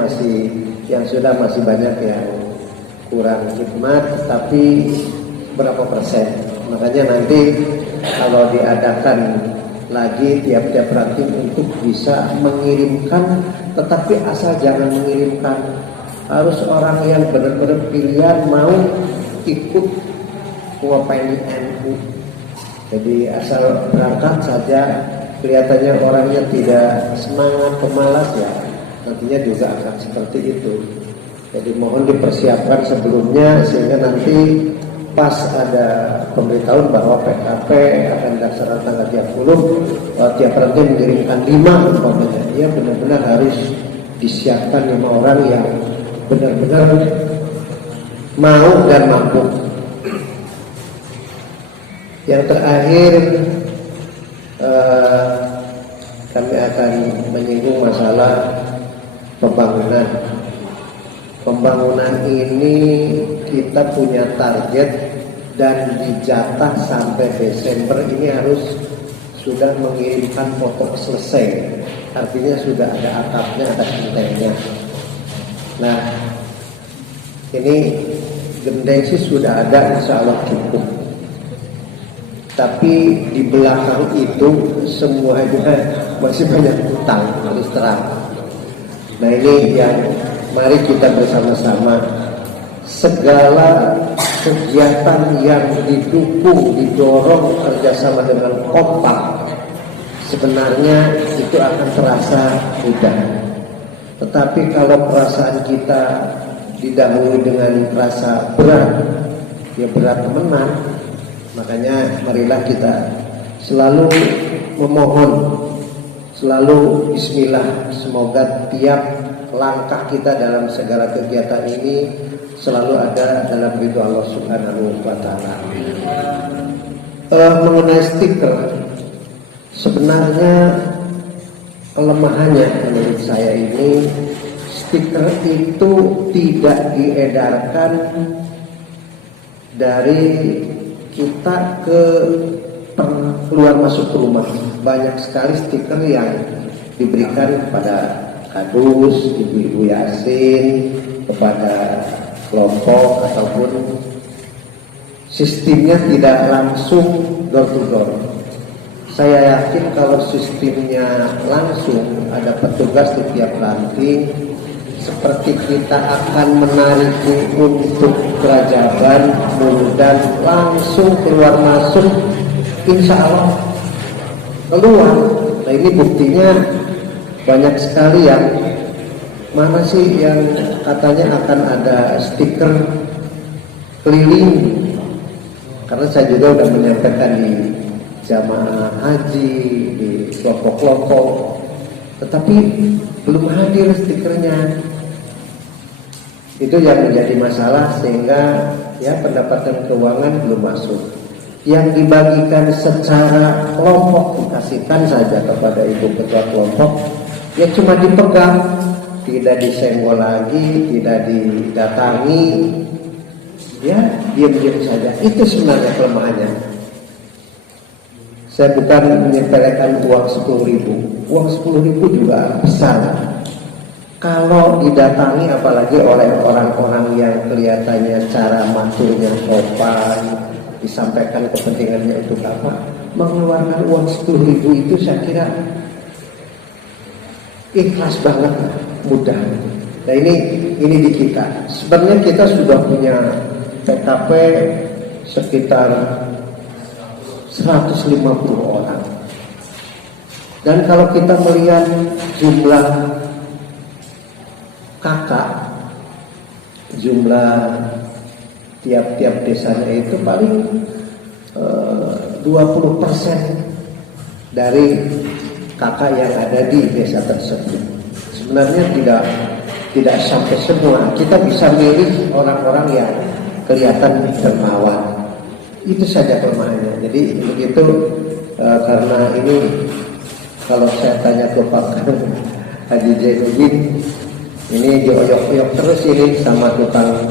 yang sudah masih banyak yang kurang khidmat, tapi berapa persen. Makanya nanti kalau diadakan lagi tiap-tiap ranting untuk bisa mengirimkan, tetapi asal jangan mengirimkan, harus orang yang benar-benar pilihan mau ikut ngapain NU. Jadi asal berangkat saja kelihatannya orangnya tidak semangat, pemalas, ya nantinya juga akan seperti itu. Jadi mohon dipersiapkan sebelumnya sehingga nanti pas ada pemberitahuan bahwa PKP akan dilaksanakan tanggal 30, tiap ranting mengirimkan 5 umpamanya, dia benar-benar harus disiapkan 5 orang yang benar-benar mau dan mampu. Yang terakhir kami akan menyinggung masalah pembangunan. Pembangunan ini kita punya target dan dijatah sampai Desember ini harus sudah mengirimkan foto selesai. Artinya sudah ada atapnya, ada gentengnya. Nah, ini gendeng sih sudah ada, insya Allah cukup. Tapi di belakang itu semuanya masih banyak utang, harus terang. Nah ini yang mari kita bersama-sama segala kegiatan yang didukung, didorong kerjasama dengan kompak, sebenarnya itu akan terasa mudah. Tetapi kalau perasaan kita didahului dengan rasa berat, ya berat temenan. Makanya marilah kita selalu memohon, selalu bismillah, semoga tiap langkah kita dalam segala kegiatan ini selalu ada dalam ridho Allah Subhanahu wa Ta'ala. Mengenai stiker, Sebenarnya kelemahannya menurut saya ini, stiker itu tidak diedarkan dari kita ke keluar masuk ke rumah. Banyak sekali stiker yang diberikan kepada kadus, ibu-ibu yasin, kepada kelompok, ataupun sistemnya tidak langsung door to door. Saya yakin kalau sistemnya langsung, ada petugas di tiap ranting, seperti kita akan menarik untuk kerajaban, dan langsung keluar masuk, insya Allah keluar. Nah ini buktinya banyak sekali yang mana sih yang katanya akan ada stiker keliling. Karena saya juga sudah menyampaikan di jamaah haji, di kelompok-kelompok, tetapi belum hadir stikernya. Itu yang menjadi masalah, sehingga ya pendapatan keuangan belum masuk. Yang dibagikan secara kelompok dikasihkan saja kepada ibu ketua kelompok, ya cuma dipegang, tidak disenggol lagi, tidak didatangi, ya diam-diam saja. Itu sebenarnya kelemahannya. Saya bukan menyepelekan uang 10.000. Uang 10.000 juga besar. Kalau didatangi apalagi oleh orang-orang yang kelihatannya cara maturnya sopan, disampaikan kepentingannya itu apa, mengeluarkan uang 10.000 itu saya kira ikhlas banget, mudah. Nah ini di kita. Sebenarnya kita sudah punya PKP sekitar 150 orang. Dan kalau kita melihat jumlah kakak, jumlah tiap-tiap desanya itu paling 20% dari kakak yang ada di desa tersebut. Sebenarnya tidak sampai semua. Kita bisa milih orang-orang yang kelihatan dermawan. Itu saja kelemahannya. Jadi begitu, karena ini kalau saya tanya ke Pak Haji Zainuddin, ini dioyok-oyok terus ini sama tukang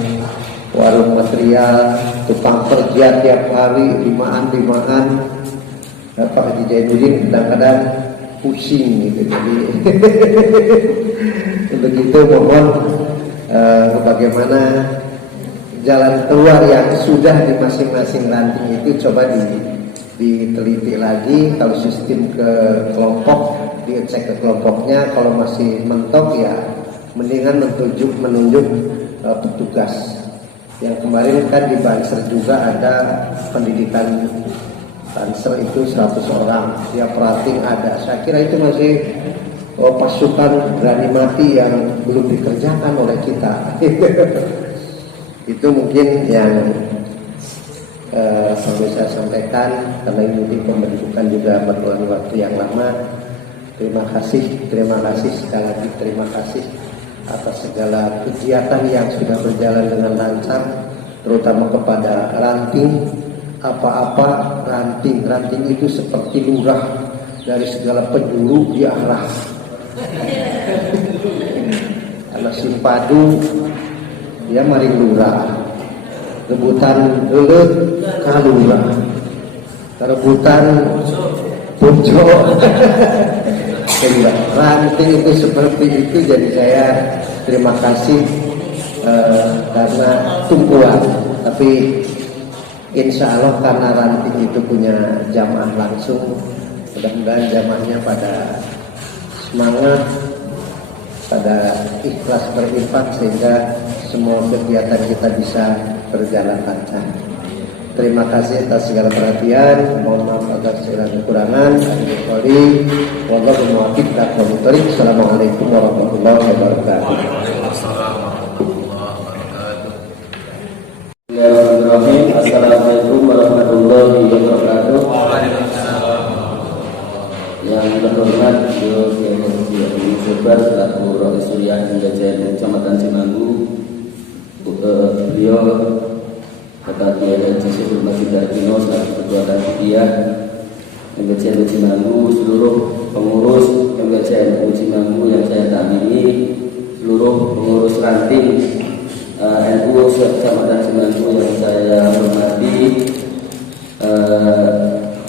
warung material, tukang kerja tiap hari limaan. Pak Haji Zainuddin kadang-kadang pusing gitu. Jadi begitu, mohon bagaimana jalan keluar yang sudah di masing-masing ranting itu coba diteliti lagi. Kalau sistem ke kelompok, dicek ke kelompoknya. Kalau masih mentok ya mendingan menunjuk petugas. Yang kemarin kan di Banser juga ada pendidikan Banser itu 100 orang, tiap ranting ada. Saya kira itu masih pasukan berani mati yang belum dikerjakan oleh kita. Itu mungkin yang perlu saya sampaikan, karena ini pembentukan juga memerlukan waktu yang lama. Terima kasih sekali lagi, terima kasih atas segala kegiatan yang sudah berjalan dengan lancar, terutama kepada ranting. Apa-apa ranting itu seperti lurah dari segala penjuru diarah. Karena simpadu dia mari lurah, rebutan gelut kalurah, rebutan pojok. Ranting itu seperti itu. Jadi saya terima kasih karena tumpuan. Tapi insya Allah karena ranting itu punya jamaah langsung, mudah-mudahan jamaahnya pada semangat, pada ikhlas berinfak, sehingga semua kegiatan kita bisa berjalan lancar. Terima kasih atas segala perhatian. Mohon maaf atas segala kekurangan. Wallahu muwaffiq. Assalamualaikum warahmatullahi wabarakatuh. Assalamualaikum warahmatullahi wabarakatuh. Yang terhormat Kiai Sebar selaku Rois Suriah Jajaran Kecamatan Cimanggu, beliau Bapak Kiai Haji Syekh Masjid Darkino selaku Ketua Panitia, yang MPCNU Cimanggu, seluruh pengurus MPCNU Cimanggu yang saya dampingi, seluruh pengurus ranting NU Kecamatan Cimanggu yang saya hormati,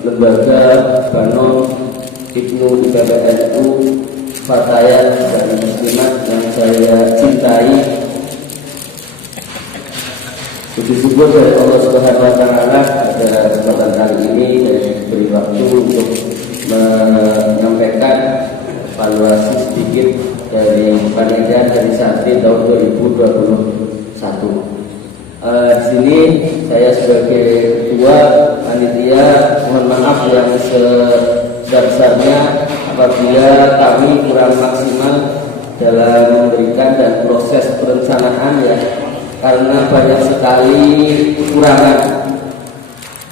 lembaga Banom Ibnu IPPNU Fatayat dan Muslimat yang saya cintai. Puji syukur dari Allah Subhanahu wa Ta'ala pada kesempatan kali ini saya diberi waktu untuk menyampaikan evaluasi sedikit dari panitia dari Santri tahun 2021. Di sini saya sebagai ketua panitia mohon maaf yang sebesar-besarnya apabila kami kurang maksimal dalam memberikan dan proses perencanaan ya, karena banyak sekali kekurangan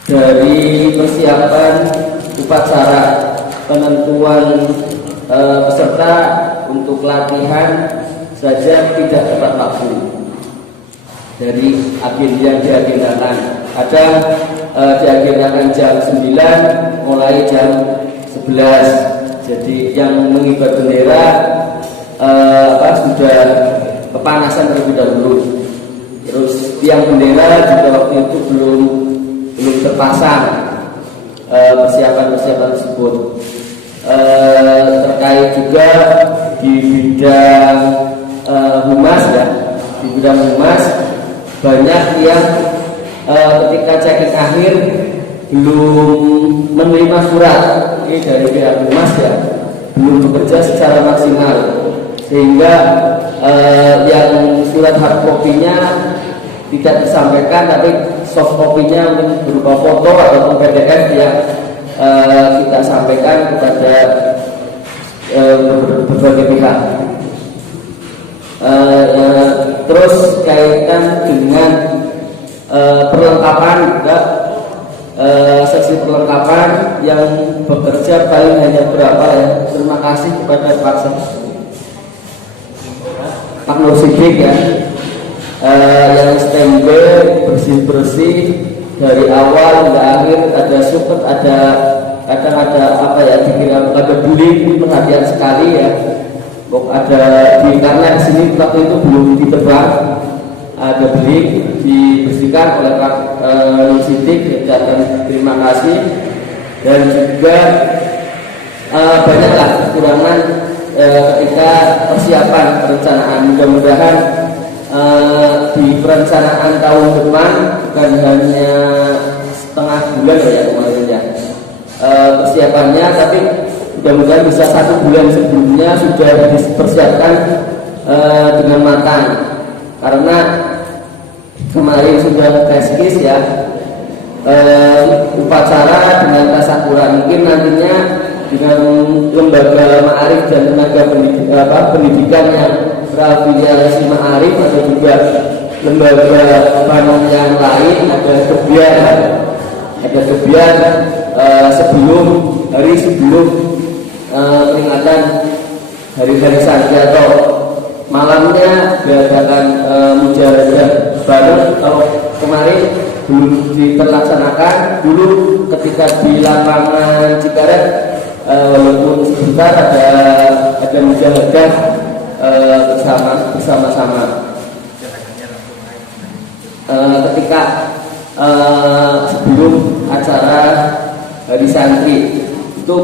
dari persiapan upacara, penentuan peserta untuk latihan saja tidak tepat waktu dari agenda yang diagendakan. Ada diagendakan jam 9 mulai jam 11. Jadi yang mengibar bendera sudah kepanasan terlebih dahulu. Terus tiang bendera juga waktu itu belum terpasang. Persiapan tersebut terkait juga di bidang humas ya, di bidang humas banyak yang ketika check-in akhir belum menerima surat ini dari pihak humas ya, belum bekerja secara maksimal, sehingga yang surat hard copy-nya tidak disampaikan, tapi soft copy-nya berupa foto ataupun PDF yang kita sampaikan kepada berbagai pihak. Terus kaitan dengan perlengkapan juga, seksi perlengkapan yang bekerja paling hanya berapa ya? Terima kasih kepada Pak Nur Sidik ya, yang standby bersih-bersih dari awal hingga akhir. Ada support, kadang ada apa ya, dikira ada bullying, perhatian sekali ya. Ada karena di sini waktu itu belum ditebang, ada bullying, dibersihkan oleh Pak Nur Sidik, dan terima kasih. Dan juga banyaklah kekurangan ketika persiapan perencanaan. Mudah-mudahan di perencanaan tahun depan bukan hanya setengah bulan ya kemarin ya persiapannya, tapi mudah-mudahan bisa 1 bulan sebelumnya sudah dipersiapkan dengan matang, karena kemarin sudah teskis ya, upacara dengan tasyakuran. Mungkin nantinya dengan lembaga ma'arif dan tenaga pendidikan yang berafiliasi ma'arif, atau juga lembaga banom yang lain, ada kebiar sebelum peringatan hari-hari santri atau malamnya diadakan mujahadah bareng. Kalau kemarin belum terlaksanakan, dulu ketika di lapangan Cikaret walaupun sebentar ada mujahadah bersama-sama. Ketika sebelum acara hari santri itu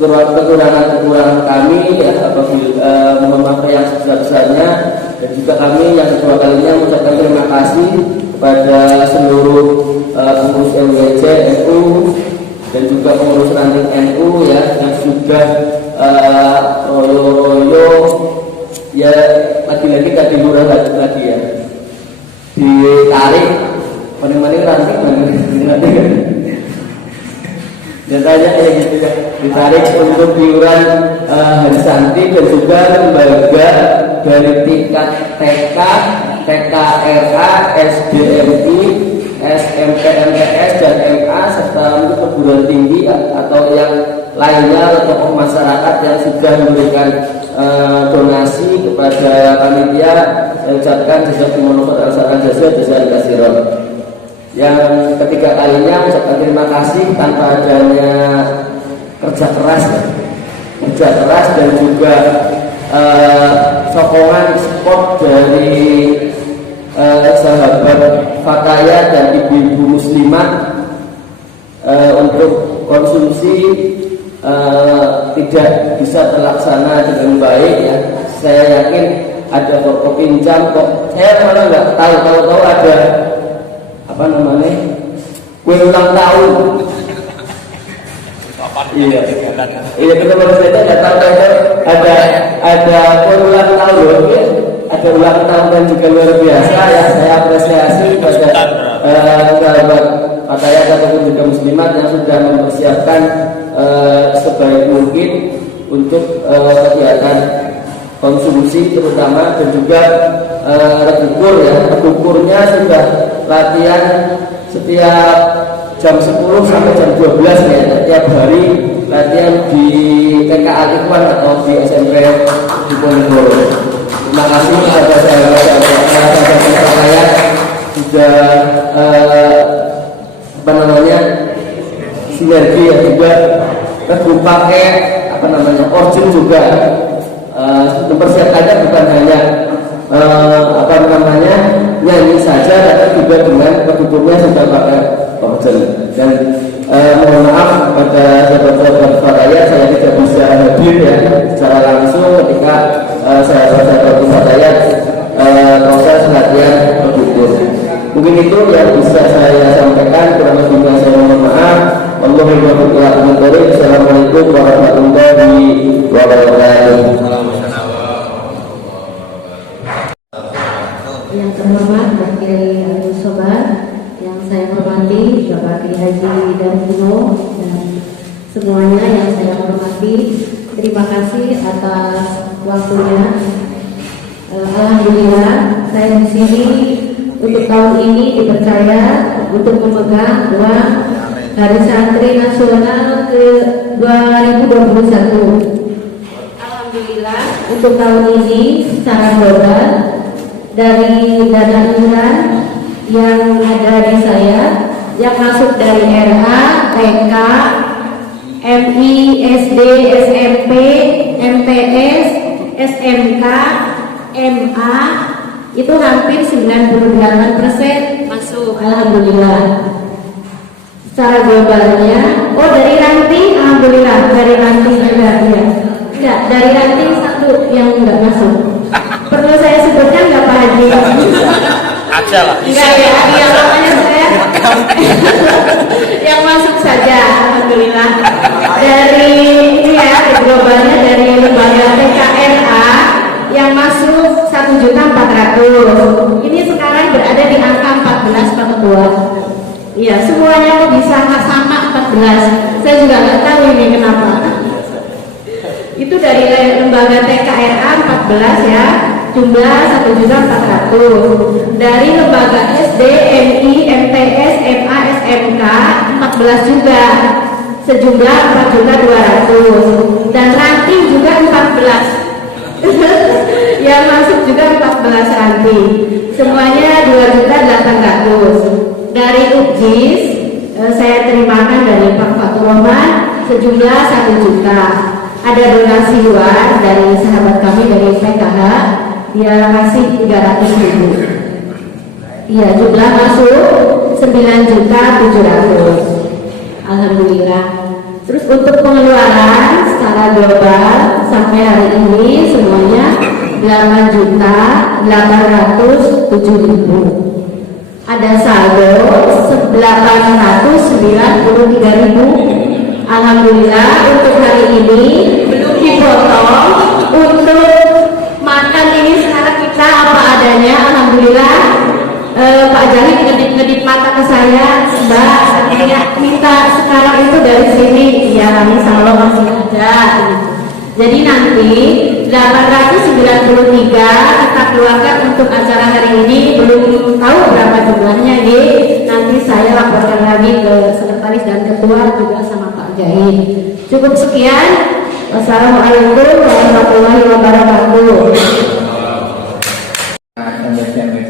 kekurangan kami ya, apabila mohon maaf yang sebesar-besarnya, dan juga kami yang kedua kalinya mengucapkan terima kasih kepada seluruh pengurus MWC NU dan juga pengurus ranting NU ya, yang sudah royo-royo ya, lagi-lagi tadi lurah lagi ya, ditarik maning-maning ranting dan tanya kayak gitu ya, ditarik untuk iuran hari santri, dan juga lembaga dari tingkat TK, TKRA, SDMI, SMP, MTS, dan MA, serta untuk perguruan tinggi atau yang lainnya, tokoh masyarakat yang sudah memberikan donasi kepada panitia. Saya ucapkan jazakumullah khairan jazaa katsiran. Yang ketiga kalinya ucapkan terima kasih, tanpa adanya kerja keras ya. Kerja keras dan juga sokongan support dari sahabat Fataya dan ibu-ibu muslimat untuk konsumsi tidak bisa terlaksana dengan baik ya. Saya yakin ada toko pinjam kok. Saya malah nggak tahu ada apa namanya kue ulang tahun. Iya, ketemu saya nggak tahu ada kue ulang tahun ya. Ada ulang tahun dan juga luar biasa ya. Saya apresiasi pada sahabat Fataya ataupun juga muslimat yang sudah mempersiapkan sebaik mungkin untuk kegiatan konsumsi terutama, dan juga redukur ya. Redukurnya sudah latihan setiap jam 10 sampai jam 12 ya, setiap hari latihan di TK Al-Ikhwan atau di SMP Diponegoro. Terima kasih kepada sahabat saya sudah apa namanya sinergi ya, juga Teguh pakai apa namanya origin juga mempersiapkannya bukan hanya apa namanya nyanyi saja, tapi juga dengan pendukungnya sudah pakai origin. Dan mohon maaf kepada sahabat-sahabat Fataya, saya tidak bisa hadir ya secara langsung ketika sahabat-sahabat Fataya proses latihan pendukung. Mungkin itu yang bisa saya sampaikan, kurang lebihnya saya mohon maaf. Assalamualaikum warahmatullahi wabarakatuh. Yang terhormat Pak Kiai Abdul Sobar, yang saya hormati Bapak Kiai Haji Darmino, dan semuanya yang saya hormati, terima kasih atas waktunya. Alhamdulillah saya di sini untuk tahun ini dipercaya untuk memegang uang Hari Santri Nasional ke 2021. Alhamdulillah untuk tahun ini secara global dari dana iuran yang ada di saya, yang masuk dari RA, TK, MI, SD, SMP, MTS, SMK, MA, itu hampir 98% masuk. Alhamdulillah. Secara globalnya, dari ranting, alhamdulillah dari ranting ada ya. Enggak, dari ranting satu yang enggak masuk. Perlu saya sebutkan nggak Pak Haji? Ada lah. Enggak ya, yang namanya saya yang masuk saja, alhamdulillah. Dari ini ya, globalnya dari lembaga TKRA yang masuk 1.400.000. Ini sekarang berada di angka 14 Pak Ketua. Iya, semuanya kok bisa sama 14. Saya juga nggak tahu ini kenapa. Itu dari lembaga TKRA 14 ya, jumlah 1.400.000. Dari lembaga SD, MI, MTS, MA, SMK 14 juga, sejumlah 4.200.000. Dan ranting juga 14. Yang masuk juga 14 ranting. Semuanya 2.800.000. Dari UJIS saya terimakan dari Pak Fatur Rahman sejumlah 1 juta. Ada donasi luar dari sahabat kami dari PKH, dia kasih 300.000. Iya, jumlah masuk 9.700.000. Alhamdulillah. Terus untuk pengeluaran secara global sampai hari ini semuanya 8.807.000. Ada saldo 893.000. Alhamdulillah untuk hari ini belum dipotong. Untuk makan ini sekarang kita apa adanya. Alhamdulillah Pak Jahid ngedip mata ke saya, Mbak, saya minta sekarang itu dari sini. Ya, insya Allah masih ada gitu. Jadi nanti 893 kita keluarkan untuk acara hari ini, belum tahu berapa jumlahnya ini. Nanti saya laporkan lagi ke sekretaris dan ketua juga sama Pak Jahid. Cukup sekian. Wassalamualaikum warahmatullahi wabarakatuh.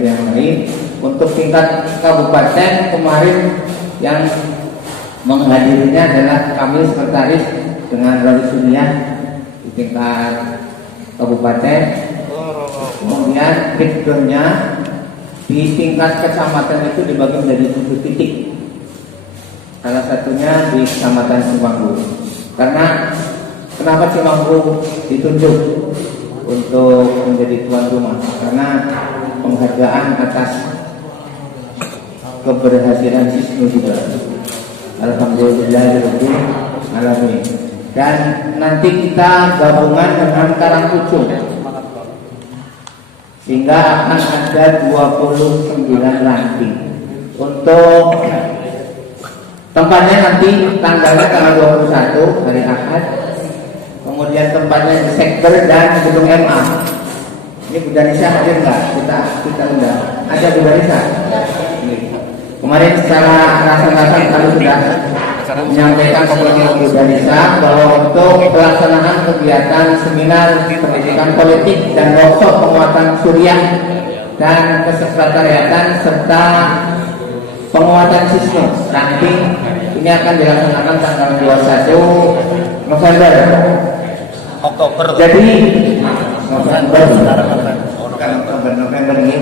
Yang lain untuk tingkat kabupaten kemarin yang menghadirinya adalah kami sekretaris dengan Rawi Sunniyah di tingkat kabupaten. Kemudian breakdownnya di tingkat kecamatan itu dibagi menjadi 7 titik. Salah satunya di Kecamatan Cimanggu. Karena kenapa Cimanggu ditunjuk untuk menjadi tuan rumah? Karena penghargaan atas keberhasilan Sisnu juga. Alhamdulillahirabbil alamin. Dan nanti kita gabungan dengan Karangkucung, sehingga akan ada 29 ranting. Untuk tempatnya nanti tanggalnya tanggal 21 hari Ahad. Kemudian tempatnya di Sekber dan Gedung MA. Ini Bu Danisa hadir nggak? Kita undang. Ada Bu Danisa? Kemarin secara rasa-rasa kami sudah menyampaikan kepada Bu Danisa bahwa untuk pelaksanaan kegiatan seminar pendidikan politik dan workshop penguatan Suriah dan kesekretariatan serta penguatan Sisnu ranting ini akan dilaksanakan tanggal 21 November. Oktober. Jadi November ini.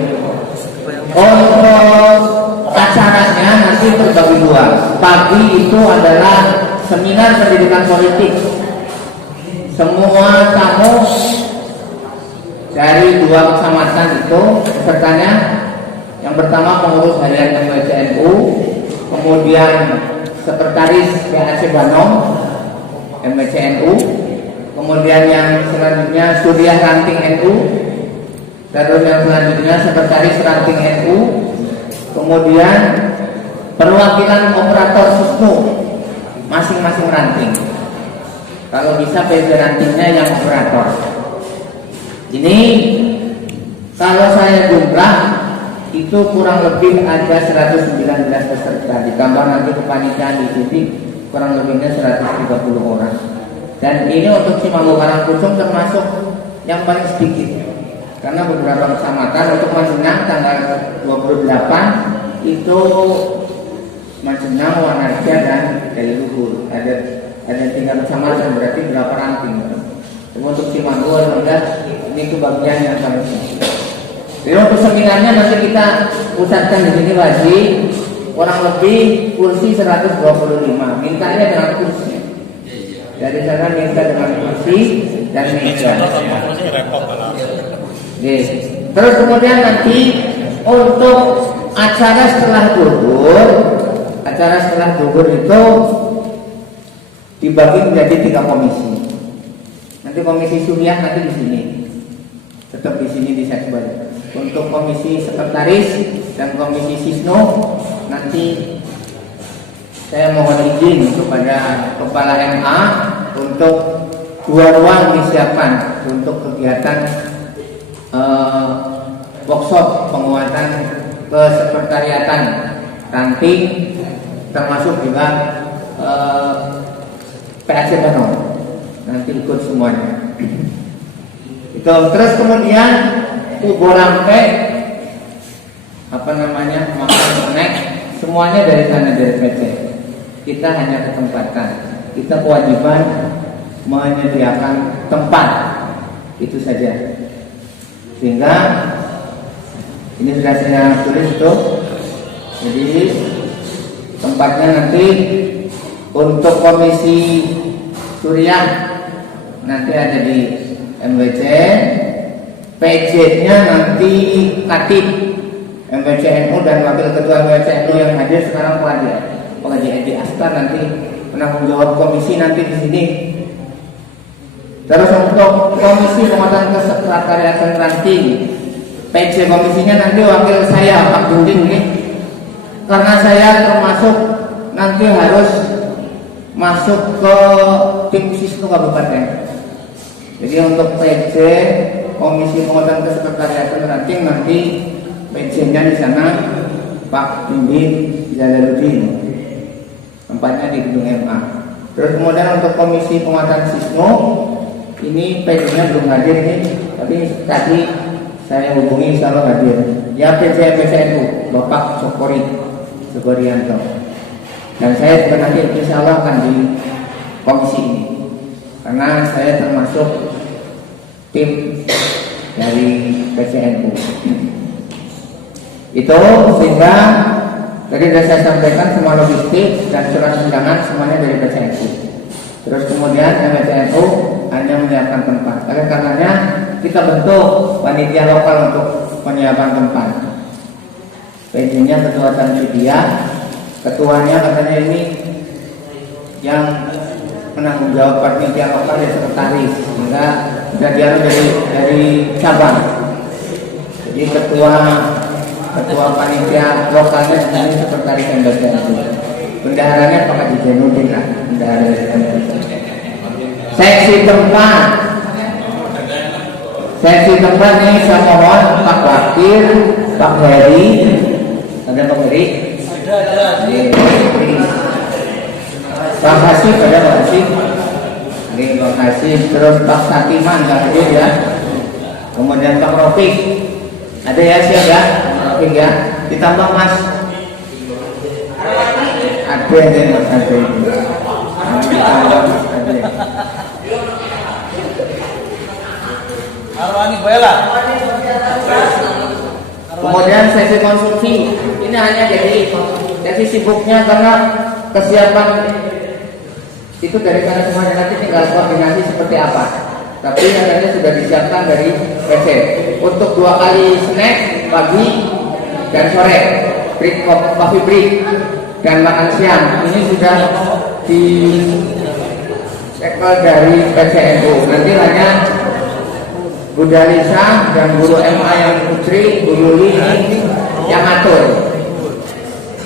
Untuk acaranya nanti terbagi dua. Pagi itu adalah seminar pendidikan politik. Semua tamu dari 2 kecamatan itu pesertanya. Yang pertama pengurus harian MWCNU, kemudian sekretaris PAC Banom MWCNU, kemudian yang selanjutnya Suriah Ranting NU, terus yang selanjutnya sekretaris Ranting NU, kemudian perwakilan operator Sisnu masing-masing ranting. Kalau bisa PJ rantingnya yang operator. Ini kalau saya jumlah itu kurang lebih ada 119 peserta, ditambah nanti kepanitiaan di sini kurang lebihnya 130 orang. Dan ini untuk Cimanggu Karangkucung termasuk yang paling sedikit, karena beberapa kecamatan untuk Majenang tanggal 28 itu Majenang, Wanarja dan Deli Luhur ada 3 kecamatan, berarti berapa ranting. Untuk Cimanggu alhamdulillah ini kebagian yang paling sedikit. Jadi untuk seminarnya nanti kita pusatkan di sini lagi, kurang lebih kursi 125. Mintanya dengan kursi. Dari sana minta dengan kursi dan meja. Terus kemudian nanti untuk acara setelah duhur itu dibagi menjadi 3 komisi. Nanti komisi Suriah nanti di sini, tetap di sini di Sekber. Untuk komisi sekretaris dan komisi Sisnu nanti saya mohon izin kepada Kepala MA untuk 2 ruang disiapkan untuk kegiatan workshop penguatan kesekretariatan ranting, termasuk juga PAC Banom nanti ikut semuanya. Itu terus kemudian Ubolampe makan snack semuanya dari sana dari PC. Kita hanya ketempatan, kita kewajiban menyediakan tempat, itu saja. Sehingga ini sudah saya tulis tuh. Jadi tempatnya nanti untuk komisi Suriah nanti ada di MWC, PJ-nya nanti Katib MWCNU dan Wakil Ketua MWCNU yang hadir sekarang Pengaji Edi Astar nanti penanggung jawab komisi nanti di sini. Terus untuk komisi penguatan kesekretariatan ranting, PJ komisinya nanti wakil saya Pak Gunding nih. Karena saya termasuk nanti harus masuk ke tim Sisnu Kabupaten. Jadi untuk PJ komisi penguatan kesekretariatan ranting nanti PJ-nya di sana Pak Bimbing Jalaluddin, tempatnya di Gedung MA. Terus kemudian untuk komisi penguatan Sisnu ini PJ-nya belum hadir ini, tapi tadi saya hubungi insya Allah hadir. Ya PJ MWCNU Bapak Sokorianto. Dan saya juga nanti insya Allah akan di komisi ini. karena saya termasuk tim dari PCNU. Itu sehingga tadi sudah saya sampaikan semua logistik dan surat undangan semuanya dari PCNU. Terus kemudian PCNU hanya menyiapkan tempat. Oleh karenanya kita bentuk panitia lokal untuk penyiapan tempat. PJ-nya Ketua Tanfidia, ketuanya katanya ini yang menanggung jawab panitia lokal ya sekretaris, sehingga sudah dia dari cabang. Jadi ketua panitia lokalnya ini sekretaris PCNU. Bendaharanya Pak Haji Zainuddin lah, bendahara seksi tempat ini saya mohon Pak Wakil, Pak Heri, ada Pak Heri, Pak Hasib, ada Pak Hasib, Pak Hasib, terus Pak Satiman nggak hadir ya, kemudian Pak Rofik, ada ya siap ya, Pak Rofik ya, ditambah Mas, ada Mas ada ini, ditambah Mas ada. Kemudian sesi konsumsi ini hanya jadi sesi sibuknya karena kesiapan itu dari sana semuanya, nanti tinggal koordinasi seperti apa. Tapi yang sudah disiapkan dari PC untuk 2 kali snack pagi dan sore, break coffee break dan makan siang ini sudah di sekel dari PCNU. Nanti hanya Bu Dalisa dan guru MA yang Putri, Bu Yuli yang atur,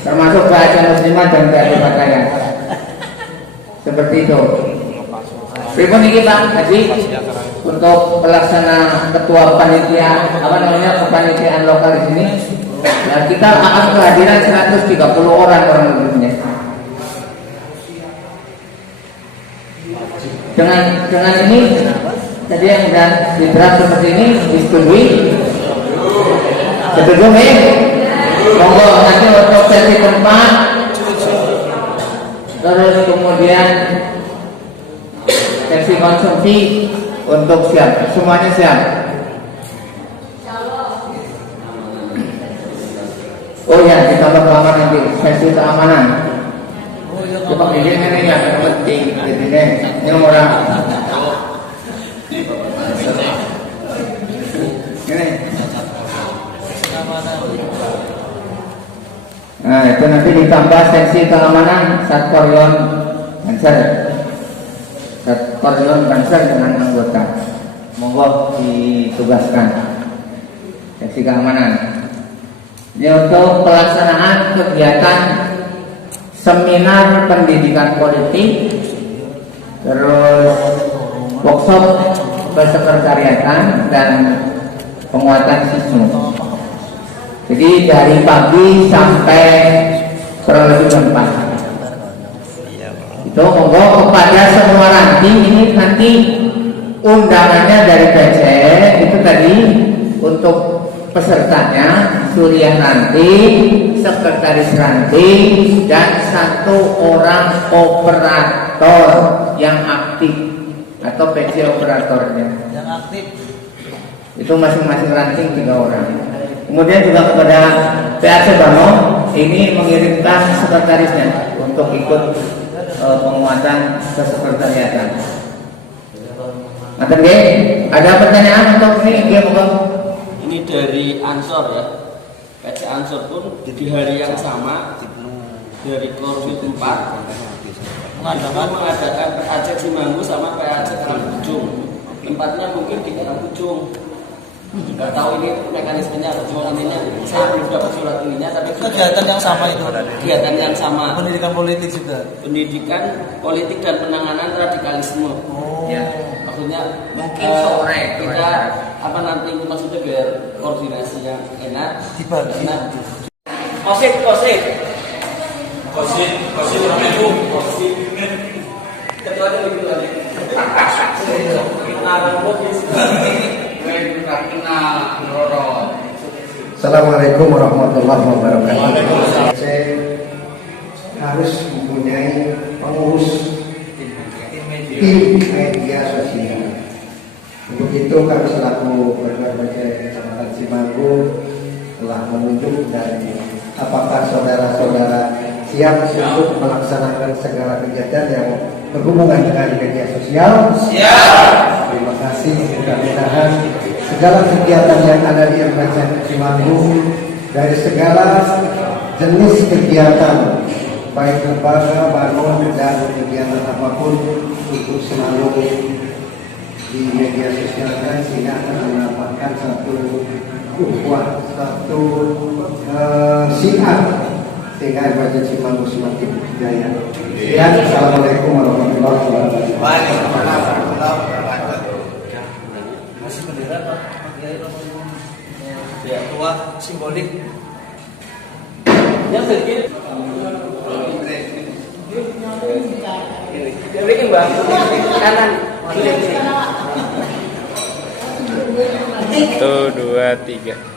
termasuk bahasa muslimah dan bahasa Bataya. Seperti itu. Pripun iki Pak Haji untuk pelaksana ketua panitia kepanitiaan lokal di sini. Nah, kita akan kehadiran 130 orang lebihnya. Dengan ini tadi yang sudah diterap seperti ini disetujui. Setuju nih? Monggo nanti untuk sesi tempat, terus kemudian sesi konsumsi untuk siap, semuanya siap. Oh ya, ditambah keamanan nanti sesi keamanan. Coba ini yang penting, ini orang. Nah itu nanti ditambah seksi keamanan Satpol Banser dengan anggota. Monggo ditugaskan seksi keamanan. Ini untuk pelaksanaan kegiatan seminar pendidikan politik, terus workshop kesekretariatan dan penguatan siswa. Jadi dari pagi sampai kurang lebih jam 4. Itu monggo kepada semua nanti undangannya dari PC itu tadi untuk pesertanya Surya nanti, sekretaris ranting dan 1 orang operator yang aktif atau PC operatornya yang aktif itu masing-masing ranting 3 orang. Kemudian juga kepada PAC Bano ini mengirimkan sekretarisnya untuk ikut penguatan kesekretariatan. Ada pertanyaan untuk ini? Dia Ini dari Ansor ya. PC Ansor pun di hari yang sama dari Korbit 4 mengadakan PAC Cimanggu sama PAC Karangujung. Tempatnya mungkin di Karangujung. Nggak tahu ini mekanismenya cuma ininya saya belum dapat surat ininya, tapi kegiatan yang sama itu kegiatan yang sama, pendidikan politik juga, pendidikan politik dan penanganan radikalisme. Ya, maksudnya mungkin sore kita apa nanti maksudnya biar koordinasi yang enak dibagi. Kosit ketuanya begitu aja. Assalamualaikum warahmatullahi wabarakatuh. Saya harus mempunyai pengurus tim media sosial. Untuk itu kami selaku PPRBC Kecamatan Cimanggu telah menunjuk dan apakah saudara-saudara siap untuk melaksanakan segala kegiatan yang berhubungan dengan media sosial? Siap. Terima kasih. Mudah-mudahan segala kegiatan yang ada di RPC Cimanggu dari segala jenis kegiatan baik lembaga, bangun dan kegiatan apapun untuk selalu di media sosial kan sehingga akan mendapatkan satu ukhuwah, satu siar sehingga RPC Cimanggu semakin jaya. Sekian, assalamualaikum warahmatullahi wabarakatuh. Waalaikumsalam warahmatullahi wabarakatuh. Masih bendera Pak? Ya, tua simbolik. Yang sedikit. Ini Mbak, kanan. Satu, dua, tiga.